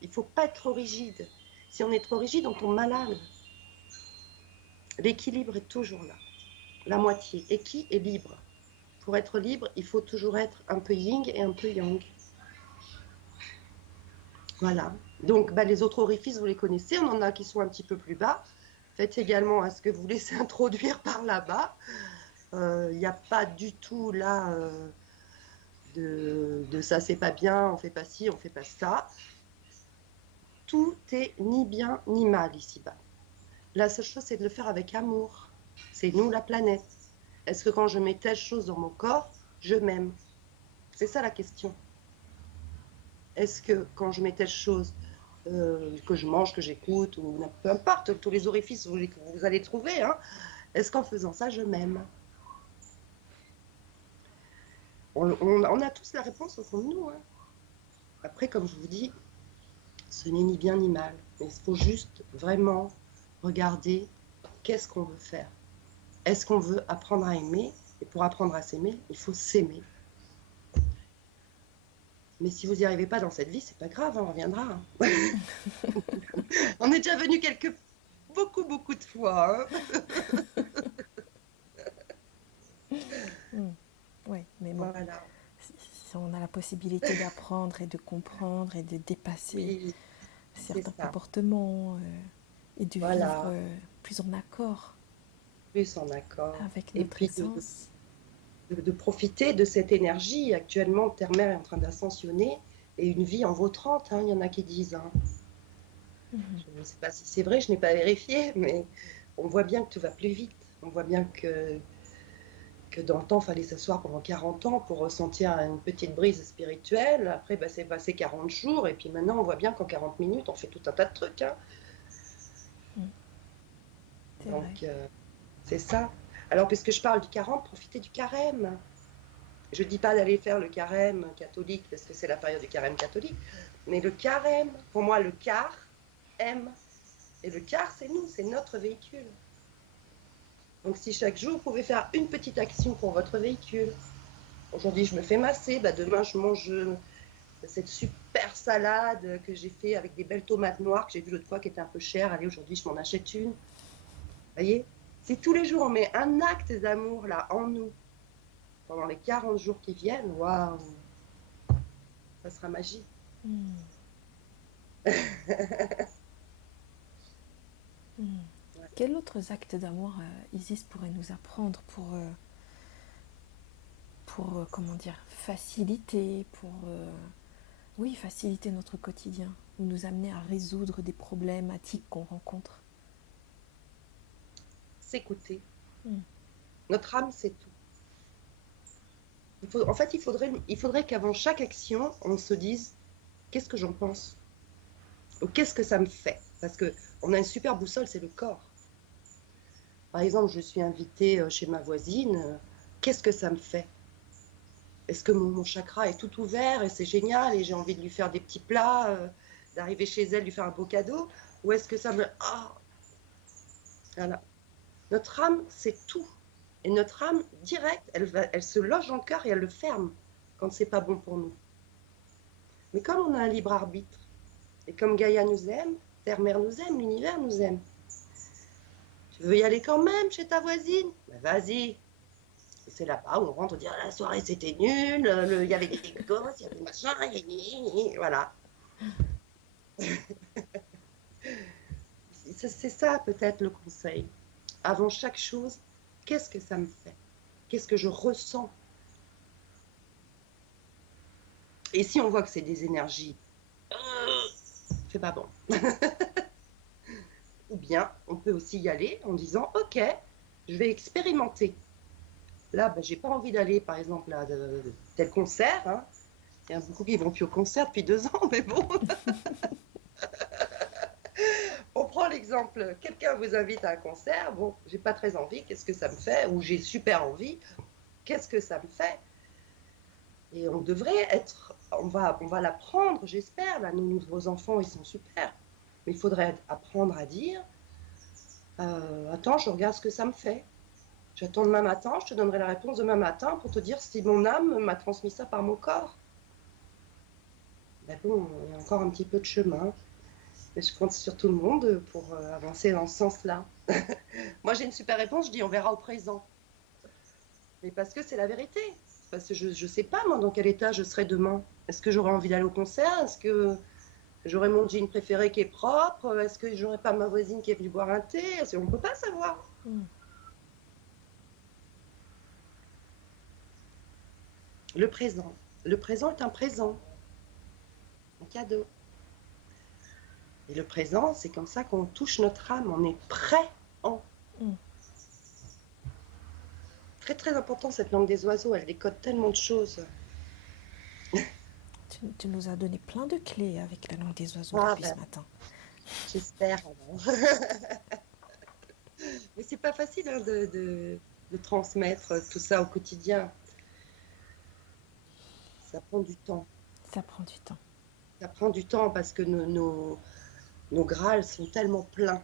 Il faut pas être trop rigide. Si on est trop rigide, on tombe malade. L'équilibre est toujours là. La moitié. Et qui est libre? Pour être libre, il faut toujours être un peu yin et un peu yang. Voilà. Donc, bah, les autres orifices, vous les connaissez. On en a qui sont un petit peu plus bas. Faites également à ce que vous laissez introduire par là-bas. Il n'y a pas du tout là de ça, c'est pas bien, on fait pas ci, on fait pas ça. Tout est ni bien ni mal ici-bas. La seule chose, c'est de le faire avec amour. C'est nous, la planète. Est-ce que quand je mets telle chose dans mon corps, je m'aime? C'est ça la question. Est-ce que quand je mets telle chose que je mange, que j'écoute, ou peu importe, tous les orifices vous allez trouver, hein, est-ce qu'en faisant ça, je m'aime? On a tous la réponse au fond de nous. Hein. Après, comme je vous dis, ce n'est ni bien ni mal, mais il faut juste vraiment regarder qu'est-ce qu'on veut faire. Est-ce qu'on veut apprendre à aimer? Et pour apprendre à s'aimer, il faut s'aimer. Mais si vous n'y arrivez pas dans cette vie, c'est pas grave, hein, on reviendra. Hein. On est déjà venu beaucoup de fois. Mmh. Ouais, mais bon, Voilà. si on a la possibilité d'apprendre et de comprendre et de dépasser Oui, c'est certains ça. comportements et de vivre Voilà. plus en accord Plus en accord. avec Et notre puis essence. de profiter de cette énergie. Actuellement, Terre-Mère est en train d'ascensionner et une vie en vaut 30, hein, il y en a qui disent. Hein. Mhm. Je ne sais pas si c'est vrai, je n'ai pas vérifié, mais on voit bien que tout va plus vite. On voit bien que dans le temps, il fallait s'asseoir pendant 40 ans pour ressentir une petite brise spirituelle. Après, bah, c'est passé 40 jours, et puis maintenant, on voit bien qu'en 40 minutes, on fait tout un tas de trucs. Hein. C'est vrai. Donc, c'est ça. Alors, puisque je parle du carême, profitez du carême. Je ne dis pas d'aller faire le carême catholique, parce que c'est la période du carême catholique, mais le carême, pour moi, le car, M, et le car, c'est nous, c'est notre véhicule. Donc, si chaque jour, vous pouvez faire une petite action pour votre véhicule. Aujourd'hui, je me fais masser, bah, demain, je mange cette super salade que j'ai fait avec des belles tomates noires que j'ai vu l'autre fois qui était un peu chère. Allez, aujourd'hui, je m'en achète une. Vous voyez? Si tous les jours, on met un acte d'amour là en nous, pendant les 40 jours qui viennent, waouh, ça sera magique. Mm. Mm. Ouais. Quels autres actes d'amour Isis pourrait nous apprendre pour comment dire, faciliter, oui, faciliter notre quotidien ou nous amener à résoudre des problématiques qu'on rencontre? S'écouter. Mm. Notre âme, c'est tout. En fait, il faudrait qu'avant chaque action, on se dise qu'est-ce que j'en pense ou qu'est-ce que ça me fait. Parce qu'on a une super boussole, c'est le corps. Par exemple, je suis invitée chez ma voisine, qu'est-ce que ça me fait? Est-ce que mon chakra est tout ouvert et c'est génial et j'ai envie de lui faire des petits plats, d'arriver chez elle, lui faire un beau cadeau? Ou est-ce que ça me... Ah, voilà. Notre âme, c'est tout. Et notre âme, direct, elle se loge dans le cœur et elle le ferme quand c'est pas bon pour nous. Mais comme on a un libre arbitre, et comme Gaïa nous aime, Terre-Mère nous aime, l'univers nous aime, tu veux y aller quand même chez ta voisine? Ben vas-y. C'est là-bas où on rentre, on dit ah, la soirée c'était nul, il y avait des gosses, il y avait machin, voilà. C'est ça peut-être le conseil. Avant chaque chose, qu'est-ce que ça me fait? Qu'est-ce que je ressens? Et si on voit que c'est des énergies, c'est pas bon. Ou bien, on peut aussi y aller en disant ok, je vais expérimenter. Là, ben, j'ai pas envie d'aller, par exemple, à tel concert. Hein. Il y en a beaucoup qui vont plus au concert depuis 2 ans, mais bon. prends l'exemple, quelqu'un vous invite à un concert, bon, j'ai pas très envie, qu'est-ce que ça me fait? Ou j'ai super envie, qu'est-ce que ça me fait? Et on devrait être, on va l'apprendre, j'espère, là, nos nouveaux enfants, ils sont super. Mais il faudrait apprendre à dire, attends, je regarde ce que ça me fait. J'attends demain matin, je te donnerai la réponse demain matin pour te dire si mon âme m'a transmis ça par mon corps. Ben bon, il y a encore un petit peu de chemin. Mais je compte sur tout le monde pour avancer dans ce sens-là. Moi, j'ai une super réponse, je dis on verra au présent. Mais parce que c'est la vérité. Parce que je ne sais pas, moi, dans quel état je serai demain. Est-ce que j'aurai envie d'aller au concert? Est-ce que j'aurai mon jean préféré qui est propre? Est-ce que j'aurai pas ma voisine qui est venue boire un thé? On ne peut pas savoir. Mm. Le présent. Le présent est un présent. Un cadeau. Et le présent, c'est comme ça qu'on touche notre âme. On est prêt en. Mm. Très très important cette langue des oiseaux. Elle décode tellement de choses. Tu nous as donné plein de clés avec la langue des oiseaux Ah depuis ben, ce matin. j'espère. Mais c'est pas facile hein, de transmettre tout ça au quotidien. Ça prend du temps. Ça prend du temps. Ça prend du temps parce que nos grâles sont tellement pleins.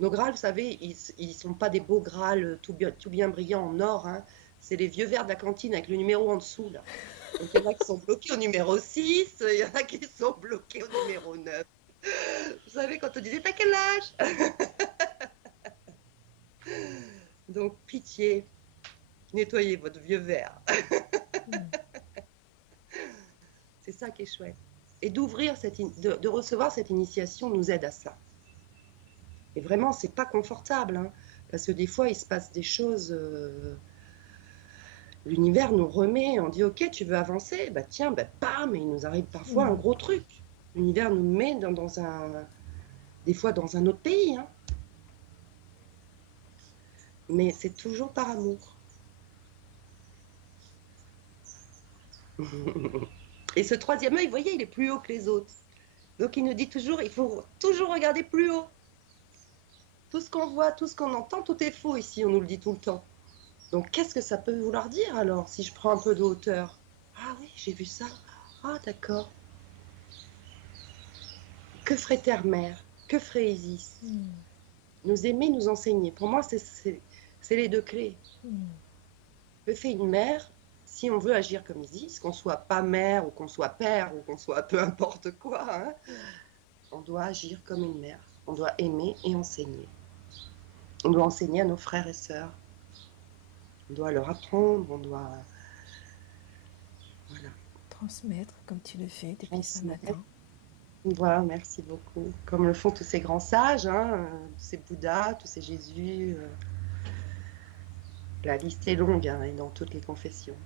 Nos grâles, vous savez, ils sont pas des beaux grâles tout bien brillants en or. Hein. C'est les vieux verres de la cantine avec le numéro en dessous. Là. Donc, il y en a qui sont bloqués au numéro 6, il y en a qui sont bloqués au numéro 9. Vous savez, quand on disait, t'as quel âge? Donc, pitié, nettoyez votre vieux verre. C'est ça qui est chouette. Et d'ouvrir, de recevoir cette initiation nous aide à ça. Et vraiment, c'est pas confortable, hein, parce que des fois, il se passe des choses. L'univers nous remet, on dit ok, tu veux avancer, bah tiens, bah bam, il nous arrive parfois un gros truc. L'univers nous met des fois dans un autre pays, hein. Mais c'est toujours par amour. Et ce troisième œil, vous voyez, il est plus haut que les autres. Donc il nous dit toujours, il faut toujours regarder plus haut. Tout ce qu'on voit, tout ce qu'on entend, tout est faux ici, on nous le dit tout le temps. Donc qu'est-ce que ça peut vouloir dire alors, si je prends un peu de hauteur? Ah oui, j'ai vu ça. Ah d'accord. Que ferait Terre-Mère? Que ferait Isis? Nous aimer, nous enseigner. Pour moi, c'est les deux clés. Que fait une mère si on veut agir comme Isis, qu'on soit pas mère ou qu'on soit père ou qu'on soit peu importe quoi, hein, on doit agir comme une mère. On doit aimer et enseigner. On doit enseigner à nos frères et sœurs. On doit leur apprendre, on doit... Voilà. Transmettre comme tu le fais depuis ce matin. Voilà, merci beaucoup. Comme le font tous ces grands sages, hein, tous ces Bouddhas, tous ces Jésus. La liste est longue hein, et dans toutes les confessions.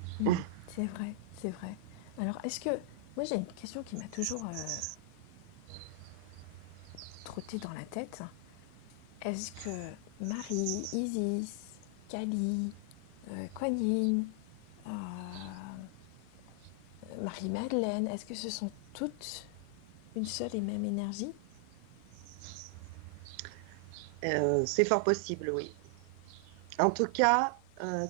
C'est vrai, c'est vrai. Alors, est-ce que... Moi, j'ai une question qui m'a toujours trotté dans la tête. Est-ce que Marie, Isis, Kali, Kuan Yin, Marie-Madeleine, est-ce que ce sont toutes une seule et même énergie? C'est fort possible, oui. En tout cas,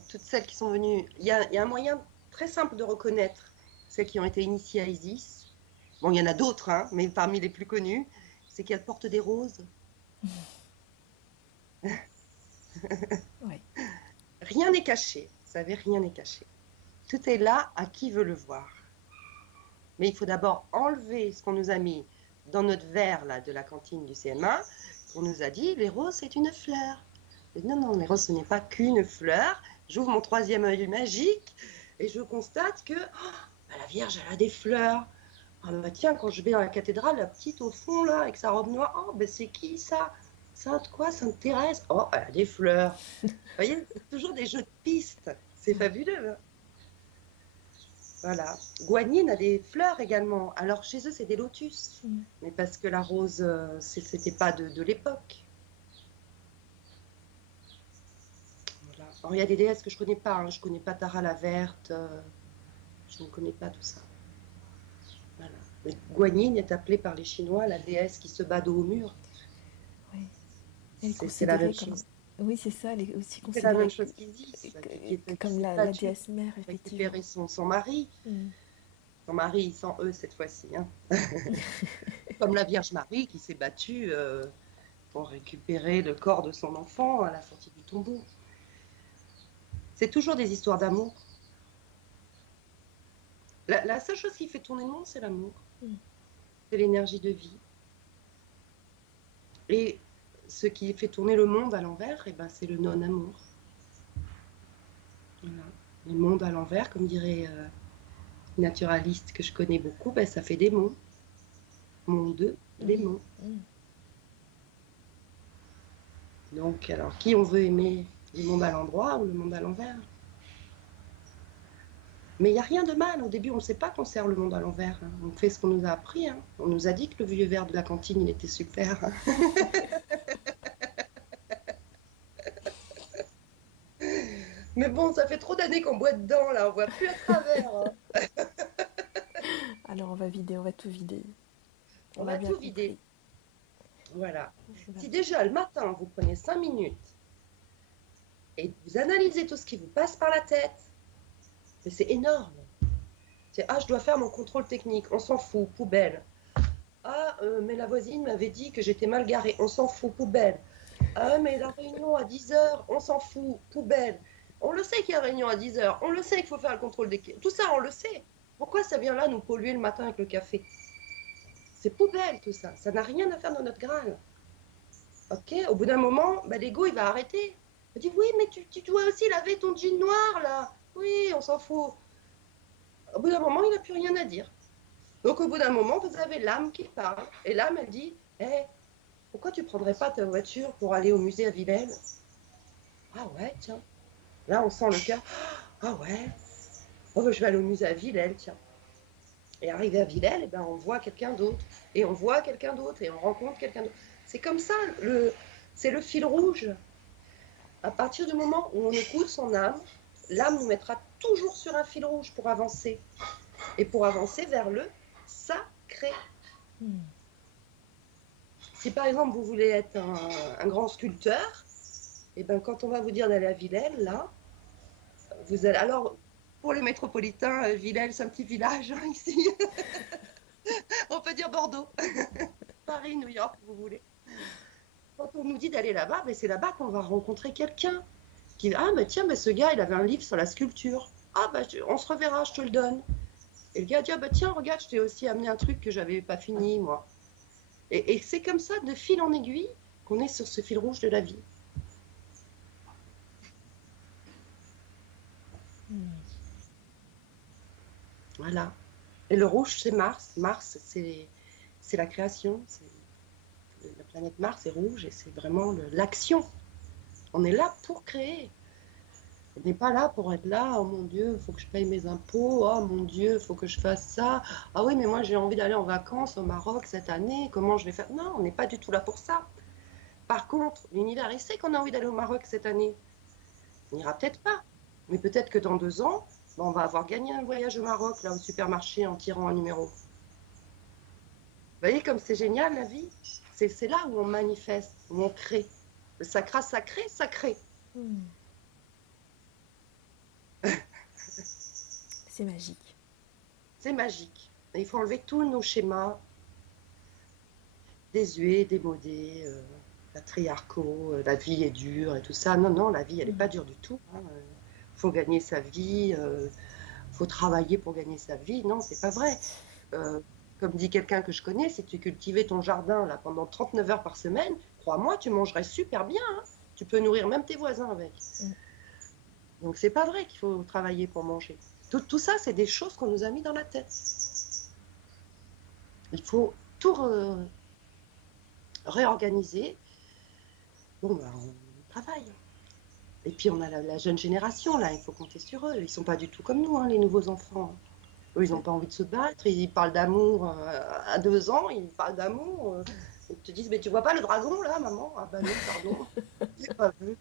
toutes celles qui sont venues... Il y a un moyen très simple de reconnaître celles qui ont été initiées à Isis. Bon, il y en a d'autres, hein, mais parmi les plus connues, c'est qu'elles portent des roses. Oui. Rien n'est caché, vous savez, rien n'est caché. Tout est là à qui veut le voir. Mais il faut d'abord enlever ce qu'on nous a mis dans notre verre là, de la cantine du CM1, qu'on nous a dit, les roses, c'est une fleur. Et non, les roses, ce n'est pas qu'une fleur. J'ouvre mon troisième œil magique et je constate que la Vierge, elle a des fleurs. Ah bah tiens, quand je vais dans la cathédrale, la petite au fond, là, avec sa robe noire, oh, ben c'est qui ça? Sainte quoi? Sainte Thérèse? Oh, elle a des fleurs. Vous voyez, c'est toujours des jeux de pistes. C'est fabuleux. Hein. Voilà. Guanine a des fleurs également. Alors chez eux, c'est des lotus. Mais parce que la rose, c'était pas de l'époque. Voilà. Alors il y a des déesses que je connais pas. Hein. Je connais pas Tara la Verte. Je ne connais pas tout ça. Voilà. Mais Guanine est appelée par les Chinois la déesse qui se bat dos au mur. Elle est C'est la même considérée comme... chose. Oui, c'est ça, elle est aussi C'est la même considérée chose qu'ils disent, qui comme s'est la battue déesse mère, pour effectivement. récupérer son mari. Mm. Son mari sans eux cette fois-ci. Hein. Comme la Vierge Marie qui s'est battue pour récupérer le corps de son enfant à la sortie du tombeau. C'est toujours des histoires d'amour. La seule chose qui fait tourner le monde, c'est l'amour. Mm. C'est l'énergie de vie. Et ce qui fait tourner le monde à l'envers, eh ben, c'est le non-amour. Voilà. Le monde à l'envers, comme dirait une naturaliste que je connais beaucoup, ben, ça fait des monts. Monde, des Mm. monts. Mm. Donc, alors, qui on veut aimer, le monde à l'endroit ou le monde à l'envers? Mais il n'y a rien de mal. Au début, on ne sait pas qu'on sert le monde à l'envers. Hein. On fait ce qu'on nous a appris. Hein. On nous a dit que le vieux verre de la cantine, il était super. Hein. Mais bon, ça fait trop d'années qu'on boit dedans, là. On voit plus à travers. Hein. Alors on va vider, on va tout vider. On On a va bien tout vider. compris. Voilà. On va Si tout- déjà, le matin, vous prenez 5 minutes et vous analysez tout ce qui vous passe par la tête, mais c'est énorme. C'est, ah, je dois faire mon contrôle technique. On s'en fout. Poubelle. Ah, mais la voisine m'avait dit que j'étais mal garée. On s'en fout. Poubelle. Ah, mais la réunion à 10h, on s'en fout, poubelle. On le sait qu'il y a réunion à 10h, on le sait qu'il faut faire le contrôle des... Tout ça, on le sait. Pourquoi ça vient là nous polluer le matin avec le café? C'est poubelle tout ça, ça n'a rien à faire dans notre Graal. Ok, au bout d'un moment, bah, l'ego il va arrêter. Il dit oui, mais tu dois aussi laver ton jean noir là. Oui, on s'en fout. Au bout d'un moment, il n'a plus rien à dire. Donc au bout d'un moment, vous avez l'âme qui parle. Et l'âme, elle dit, hé, hey, pourquoi tu prendrais pas ta voiture pour aller au musée à Villèle? Ah ouais, tiens. Là, on sent le cœur. Ah ouais, oh, ben, je vais aller au musée à Villèle, tiens. Et arrivé à Villèle, eh ben, on voit quelqu'un d'autre. Et on voit quelqu'un d'autre. Et on rencontre quelqu'un d'autre. C'est comme ça, c'est le fil rouge. À partir du moment où on écoute son âme, l'âme nous mettra toujours sur un fil rouge pour avancer. Et pour avancer vers le sacré. Mm. Si par exemple vous voulez être un grand sculpteur, et ben, quand on va vous dire d'aller à Villèle, là, vous allez. Alors, pour les métropolitains, Villèle, c'est un petit village hein, ici. On peut dire Bordeaux, Paris, New York, vous voulez. Quand on nous dit d'aller là-bas, ben c'est là-bas qu'on va rencontrer quelqu'un qui ah ben tiens, ben ce gars, il avait un livre sur la sculpture. Ah ben on se reverra, je te le donne. Et le gars dit ah ben tiens, regarde, je t'ai aussi amené un truc que j'avais pas fini moi. Et c'est comme ça, de fil en aiguille, qu'on est sur ce fil rouge de la vie. Mm. Voilà. Et le rouge, c'est Mars. Mars, c'est la création. La planète Mars est rouge et c'est vraiment l'action. On est là pour créer. On n'est pas là pour être là, oh mon Dieu, il faut que je paye mes impôts, oh mon Dieu, il faut que je fasse ça. Ah oui, mais moi j'ai envie d'aller en vacances au Maroc cette année, comment je vais faire? Non, on n'est pas du tout là pour ça. Par contre, l'univers, il sait qu'on a envie d'aller au Maroc cette année. On n'ira peut-être pas, mais peut-être que dans 2 ans, on va avoir gagné un voyage au Maroc, là, au supermarché, en tirant un numéro. Vous voyez comme c'est génial la vie? C'est là où on manifeste, où on crée. Le sacra sacré, sacré. Mm. C'est magique. C'est magique. Et il faut enlever tous nos schémas désuets, démodés, patriarcaux, la vie est dure et tout ça. Non, non, la vie, elle n'est pas dure du tout. Il faut gagner sa vie, faut travailler pour gagner sa vie. Non, c'est pas vrai. Comme dit quelqu'un que je connais, si tu cultivais ton jardin là, pendant 39 heures par semaine, crois-moi, tu mangerais super bien. Hein. Tu peux nourrir même tes voisins avec. Mm. Donc c'est pas vrai qu'il faut travailler pour manger. Tout ça, c'est des choses qu'on nous a mis dans la tête. Il faut tout réorganiser. Bon, ben, on travaille. Et puis on a la jeune génération, là, il faut compter sur eux. Ils ne sont pas du tout comme nous, hein, les nouveaux enfants. Eux, ils n'ont pas envie de se battre. Ils parlent d'amour à 2 ans, ils parlent d'amour. Ils te disent, mais tu vois pas le dragon, là, maman? Ah ben non, pardon, j'ai pas vu.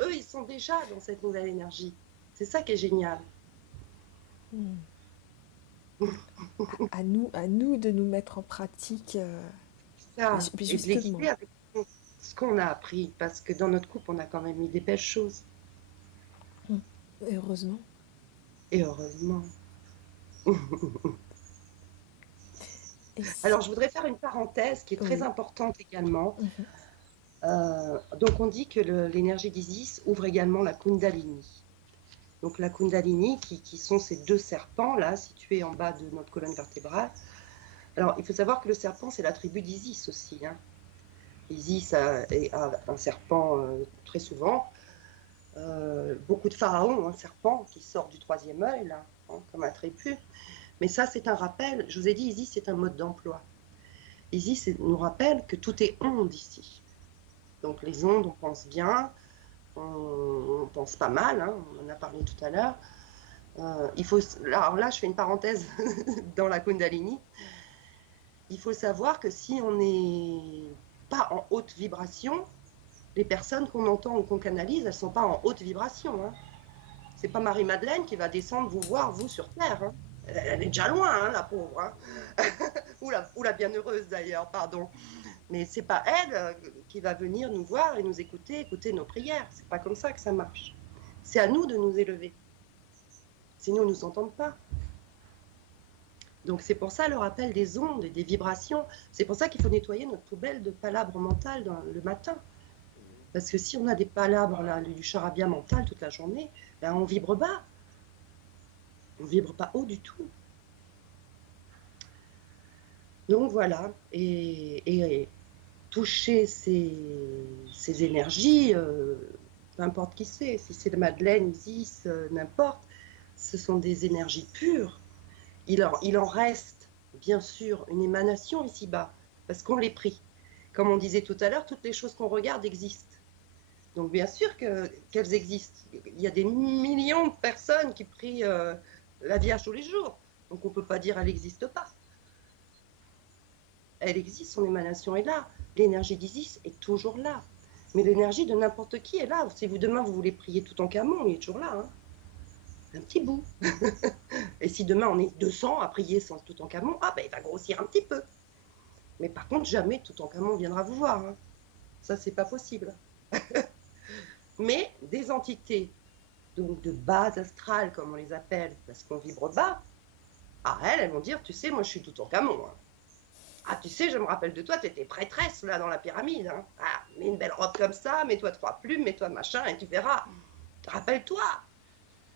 Eux, ils sont déjà dans cette nouvelle énergie. C'est ça qui est génial. Mm. À nous de nous mettre en pratique ça. Mais Et de les justement, guider avec ce qu'on a appris. Parce que dans notre couple, on a quand même mis des belles choses. mm, heureusement. Et heureusement. Et si... Alors, je voudrais faire une parenthèse qui est très Oui. importante également. Mhm. Donc, on dit que l'énergie d'Isis ouvre également la Kundalini. Donc, la Kundalini, qui sont ces deux serpents là, situés en bas de notre colonne vertébrale. Alors, il faut savoir que le serpent, c'est la tribu d'Isis aussi. Hein. Isis a un serpent très souvent. Beaucoup de pharaons, un serpent qui sort du troisième œil, là, hein, comme un trépu. Mais ça, c'est un rappel. Je vous ai dit, Isis, c'est un mode d'emploi. Isis nous rappelle que tout est onde ici. Donc les ondes, on pense bien, on pense pas mal, hein, on en a parlé tout à l'heure. Alors là, je fais une parenthèse dans la Kundalini. Il faut savoir que si on n'est pas en haute vibration, les personnes qu'on entend ou qu'on canalise, elles ne sont pas en haute vibration. Hein. C'est pas Marie-Madeleine qui va descendre vous voir, vous, sur Terre. Hein. Elle est déjà loin, hein, la pauvre. Hein. ou la bienheureuse, d'ailleurs, pardon. Mais c'est pas elle qui va venir nous voir et nous écouter, écouter nos prières. C'est pas comme ça que ça marche. C'est à nous de nous élever. Sinon, ils ne nous entendent pas. Donc c'est pour ça le rappel des ondes et des vibrations. C'est pour ça qu'il faut nettoyer notre poubelle de palabres mentales le matin. Parce que si on a des palabres, là, du charabia mental toute la journée, ben on vibre bas. On vibre pas haut du tout. Donc voilà. Et toucher ces énergies, peu importe qui c'est, si c'est de Madeleine, Isis, n'importe, ce sont des énergies pures. Il en reste, bien sûr, une émanation ici-bas, parce qu'on les prie. Comme on disait tout à l'heure, toutes les choses qu'on regarde existent. Donc bien sûr qu'elles existent. Il y a des millions de personnes qui prient la Vierge tous les jours. Donc on ne peut pas dire qu'elle n'existe pas. Elle existe, son émanation est là. L'énergie d'Isis est toujours là. Mais l'énergie de n'importe qui est là. Si demain vous voulez prier Toutankhamon, il est toujours là. Hein. Un petit bout. Et si demain on est 200 à prier sans Toutankhamon, ah ben il va grossir un petit peu. Mais par contre, jamais Toutankhamon viendra vous voir. Hein. Ça, c'est pas possible. Mais des entités donc de base astrale, comme on les appelle, parce qu'on vibre bas, à elles vont dire, tu sais, moi je suis Toutankhamon. Hein. Ah, tu sais, je me rappelle de toi, tu étais prêtresse là dans la pyramide. Hein. Ah, mets une belle robe comme ça, mets-toi 3 plumes, mets-toi machin, et tu verras. Rappelle-toi.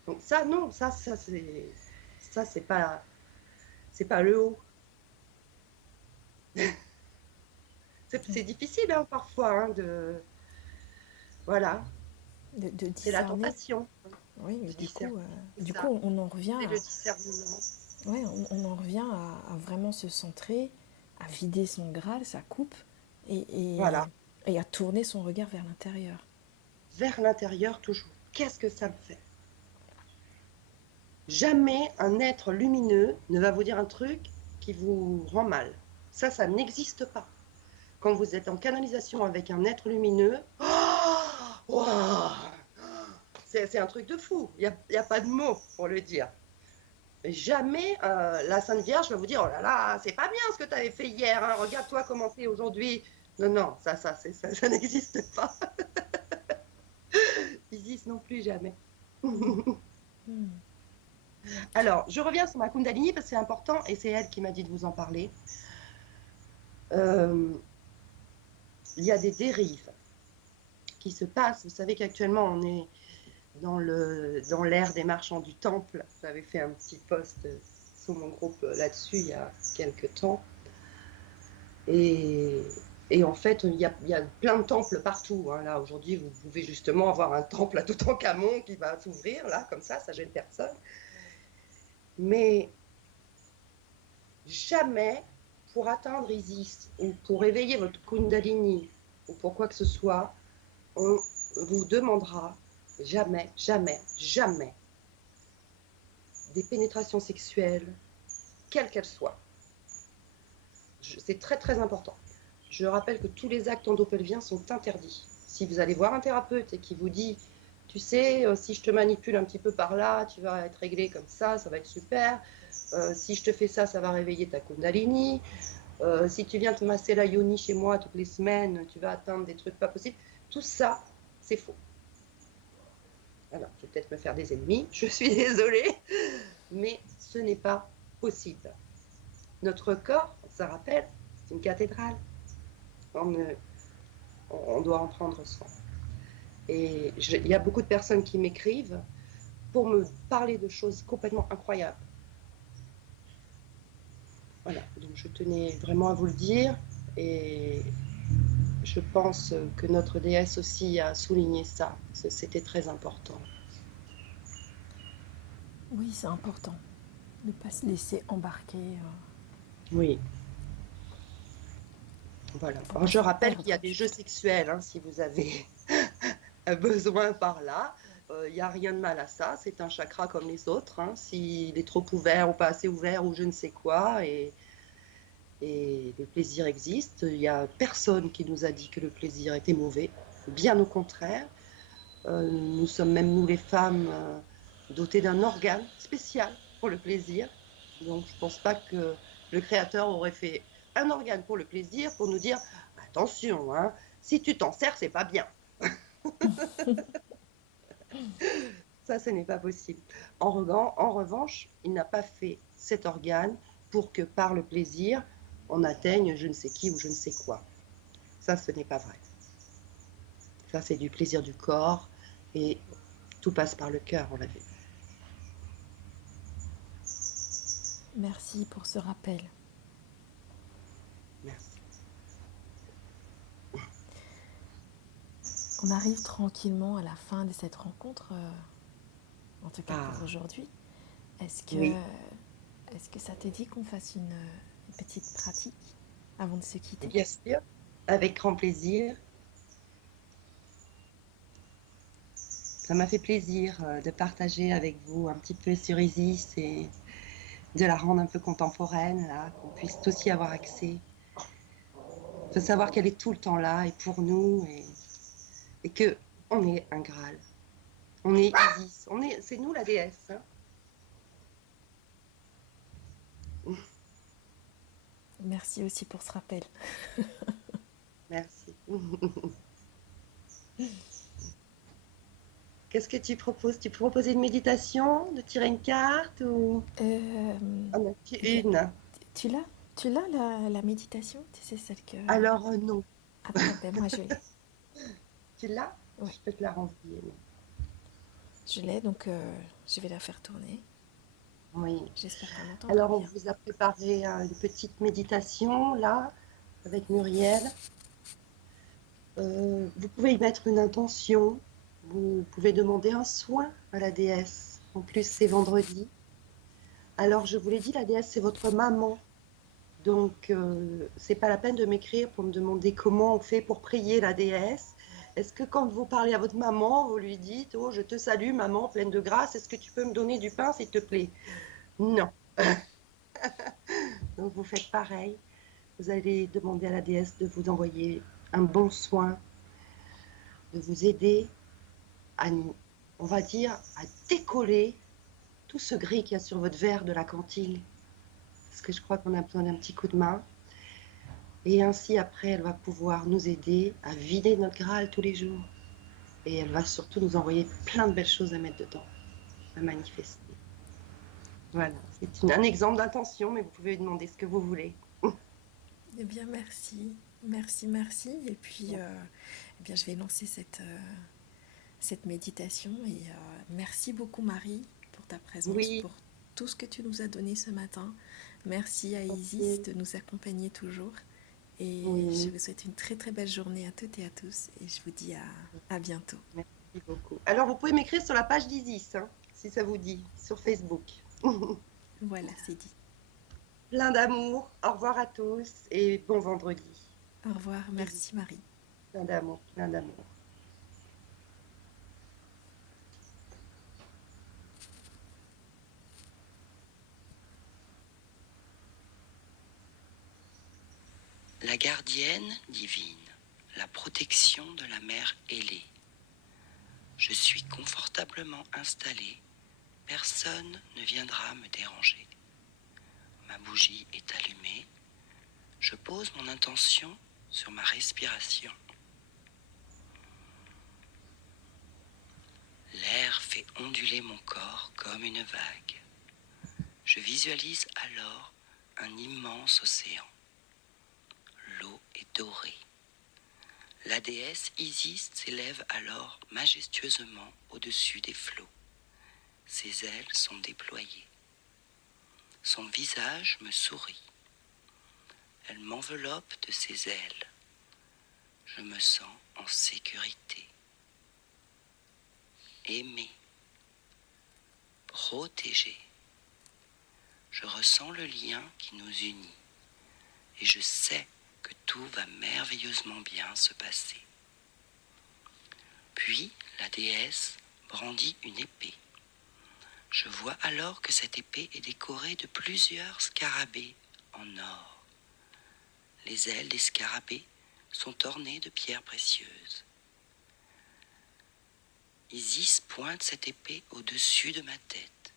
Donc ça, non, ça c'est pas le haut. C'est difficile hein, parfois hein, voilà. De C'est la discerner. tentation Oui, mais de discerner. C'est du ça. coup, on en revient C'est à, le discernement. ouais, on en revient à vraiment se centrer, à vider son Graal, sa coupe, et, Voilà. et à tourner son regard vers l'intérieur. Vers l'intérieur toujours. Qu'est-ce que ça me fait? Jamais un être lumineux ne va vous dire un truc qui vous rend mal. Ça n'existe pas. Quand vous êtes en canalisation avec un être lumineux, oh, c'est un truc de fou. Il n'y a pas de mots pour le dire. Jamais la Sainte Vierge va vous dire, oh là là, c'est pas bien ce que tu avais fait hier, hein, regarde-toi comment t'es aujourd'hui. Non, non, ça n'existe pas. Isis non plus, jamais. Mm. Mm. Alors, je reviens sur ma Kundalini parce que c'est important et c'est elle qui m'a dit de vous en parler. Il y a des dérives qui se passent. Vous savez qu'actuellement, on est dans l'ère des marchands du temple. J'avais fait un petit post sur mon groupe là-dessus il y a quelques temps. Et en fait, il y a plein de temples partout. Hein. Là, aujourd'hui, vous pouvez justement avoir un temple à Toutankhamon qui va s'ouvrir, là, comme ça gêne personne. Mais jamais, pour atteindre Isis, ou pour éveiller votre Kundalini, ou pour quoi que ce soit, on vous demandera jamais, jamais, jamais des pénétrations sexuelles, quelles qu'elles soient. C'est très très important. Je rappelle que tous les actes endopelviens sont interdits. Si vous allez voir un thérapeute et qui vous dit, tu sais, si je te manipule un petit peu par là, tu vas être réglé comme ça va être super. Si je te fais ça, ça va réveiller ta Kundalini. Si tu viens te masser la yoni chez moi toutes les semaines, tu vas atteindre des trucs pas possibles. Tout ça, c'est faux. Alors, je vais peut-être me faire des ennemis, je suis désolée, mais ce n'est pas possible. Notre corps, ça rappelle, c'est une cathédrale. On doit en prendre soin. Et il y a beaucoup de personnes qui m'écrivent pour me parler de choses complètement incroyables. Voilà, donc je tenais vraiment à vous le dire. Et je pense que notre déesse aussi a souligné ça. C'était très important. Oui, c'est important de ne pas se laisser embarquer, Oui, voilà. pour Alors, pas je se rappelle qu'il y a perdre. des jeux sexuels, hein, si vous avez besoin par là. Il n'y a rien de mal à ça. C'est un chakra comme les autres. Hein, s'il est trop ouvert ou pas assez ouvert ou je ne sais quoi. Et le plaisir existe. Il n'y a personne qui nous a dit que le plaisir était mauvais. Bien au contraire. Nous sommes même, nous les femmes, dotées d'un organe spécial pour le plaisir. Donc je ne pense pas que le Créateur aurait fait un organe pour le plaisir pour nous dire attention, hein, si tu t'en sers, c'est pas bien. Ça, ce n'est pas possible. En revanche, il n'a pas fait cet organe pour que par le plaisir, on atteigne je ne sais qui ou je ne sais quoi. Ça, ce n'est pas vrai. Ça, c'est du plaisir du corps et tout passe par le cœur, on l'a vu. Merci pour ce rappel. Merci. On arrive tranquillement à la fin de cette rencontre, en tout cas Ah, pour aujourd'hui. Est-ce que, oui, est-ce que ça te dit qu'on fasse une petite pratique avant de se quitter? bien sûr, avec grand plaisir. Ça m'a fait plaisir de partager avec vous un petit peu sur Isis et de la rendre un peu contemporaine, là, qu'on puisse aussi avoir accès. Il faut savoir qu'elle est tout le temps là et pour nous et que on est un Graal. On est Isis. C'est nous la déesse. Hein. Merci aussi pour ce rappel. Merci. Qu'est-ce que tu proposes? Tu proposes une méditation, de tirer une carte ou Euh, une? tu l'as? Tu l'as la méditation? Tu sais, celle que... Alors non. Ah ben moi je l'ai. Tu l'as? Oui, Je peux te la renvoyer. je l'ai, donc je vais la faire tourner. Oui. J'espère qu'on entendra Alors, on bien. vous a préparé une petite méditation, là, avec Muriel. Vous pouvez y mettre une intention. Vous pouvez demander un soin à la déesse. En plus, c'est vendredi. Alors, je vous l'ai dit, la déesse, c'est votre maman. Donc, c'est pas la peine de m'écrire pour me demander comment on fait pour prier la déesse. Est-ce que quand vous parlez à votre maman, vous lui dites: oh, je te salue, maman, pleine de grâce, est-ce que tu peux me donner du pain, s'il te plaît? Non. Donc, vous faites pareil. Vous allez demander à la déesse de vous envoyer un bon soin, de vous aider à, on va dire, à décoller tout ce gris qu'il y a sur votre verre de la cantine. Parce que je crois qu'on a besoin d'un petit coup de main. Et ainsi, après, elle va pouvoir nous aider à vider notre Graal tous les jours. Et elle va surtout nous envoyer plein de belles choses à mettre dedans, à manifester. Voilà, c'est un exemple d'intention, mais vous pouvez lui demander ce que vous voulez. Eh bien, merci. Merci, merci. Et puis, eh bien, je vais lancer cette méditation. Et merci beaucoup, Marie, pour ta présence, Oui, pour tout ce que tu nous as donné ce matin. Merci à Isis merci. de nous accompagner toujours. Et je Oui, vous souhaite une très très belle journée à toutes et à tous. Et je vous dis à bientôt. merci beaucoup. Alors, vous pouvez m'écrire sur la page d'Isis, hein, si ça vous dit, sur Facebook. Voilà, c'est dit. Plein d'amour. Au revoir à tous et bon vendredi. Au revoir. Bisous. Merci, Marie. Plein d'amour, plein d'amour. La gardienne divine, la protection de la mère ailée. Je suis confortablement installée, personne ne viendra me déranger. Ma bougie est allumée, Je pose mon intention sur ma respiration. L'air fait onduler mon corps comme une vague. Je visualise alors un immense océan. L'eau est dorée. La déesse Isis s'élève alors majestueusement au-dessus des flots. Ses ailes sont déployées. Son visage me sourit. Elle m'enveloppe de ses ailes. Je me sens en sécurité. Aimé. Protégé. Je ressens le lien qui nous unit et je sais que tout va merveilleusement bien se passer. Puis la déesse brandit une épée. Je vois alors que cette épée est décorée de plusieurs scarabées en or. Les ailes des scarabées sont ornées de pierres précieuses. Isis pointe cette épée au-dessus de ma tête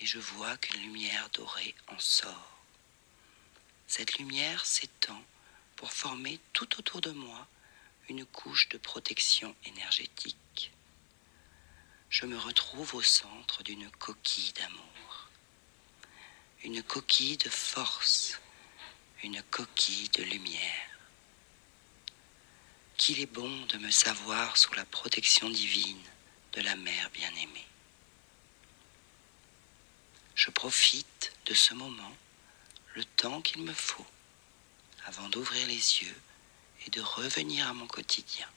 et je vois qu'une lumière dorée en sort. Cette lumière s'étend pour former tout autour de moi une couche de protection énergétique. Je me retrouve au centre d'une coquille d'amour, une coquille de force, une coquille de lumière. Qu'il est bon de me savoir sous la protection divine de la mère bien-aimée. Je profite de ce moment le temps qu'il me faut avant d'ouvrir les yeux et de revenir à mon quotidien.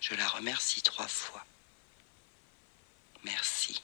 Je la remercie 3 fois. Merci.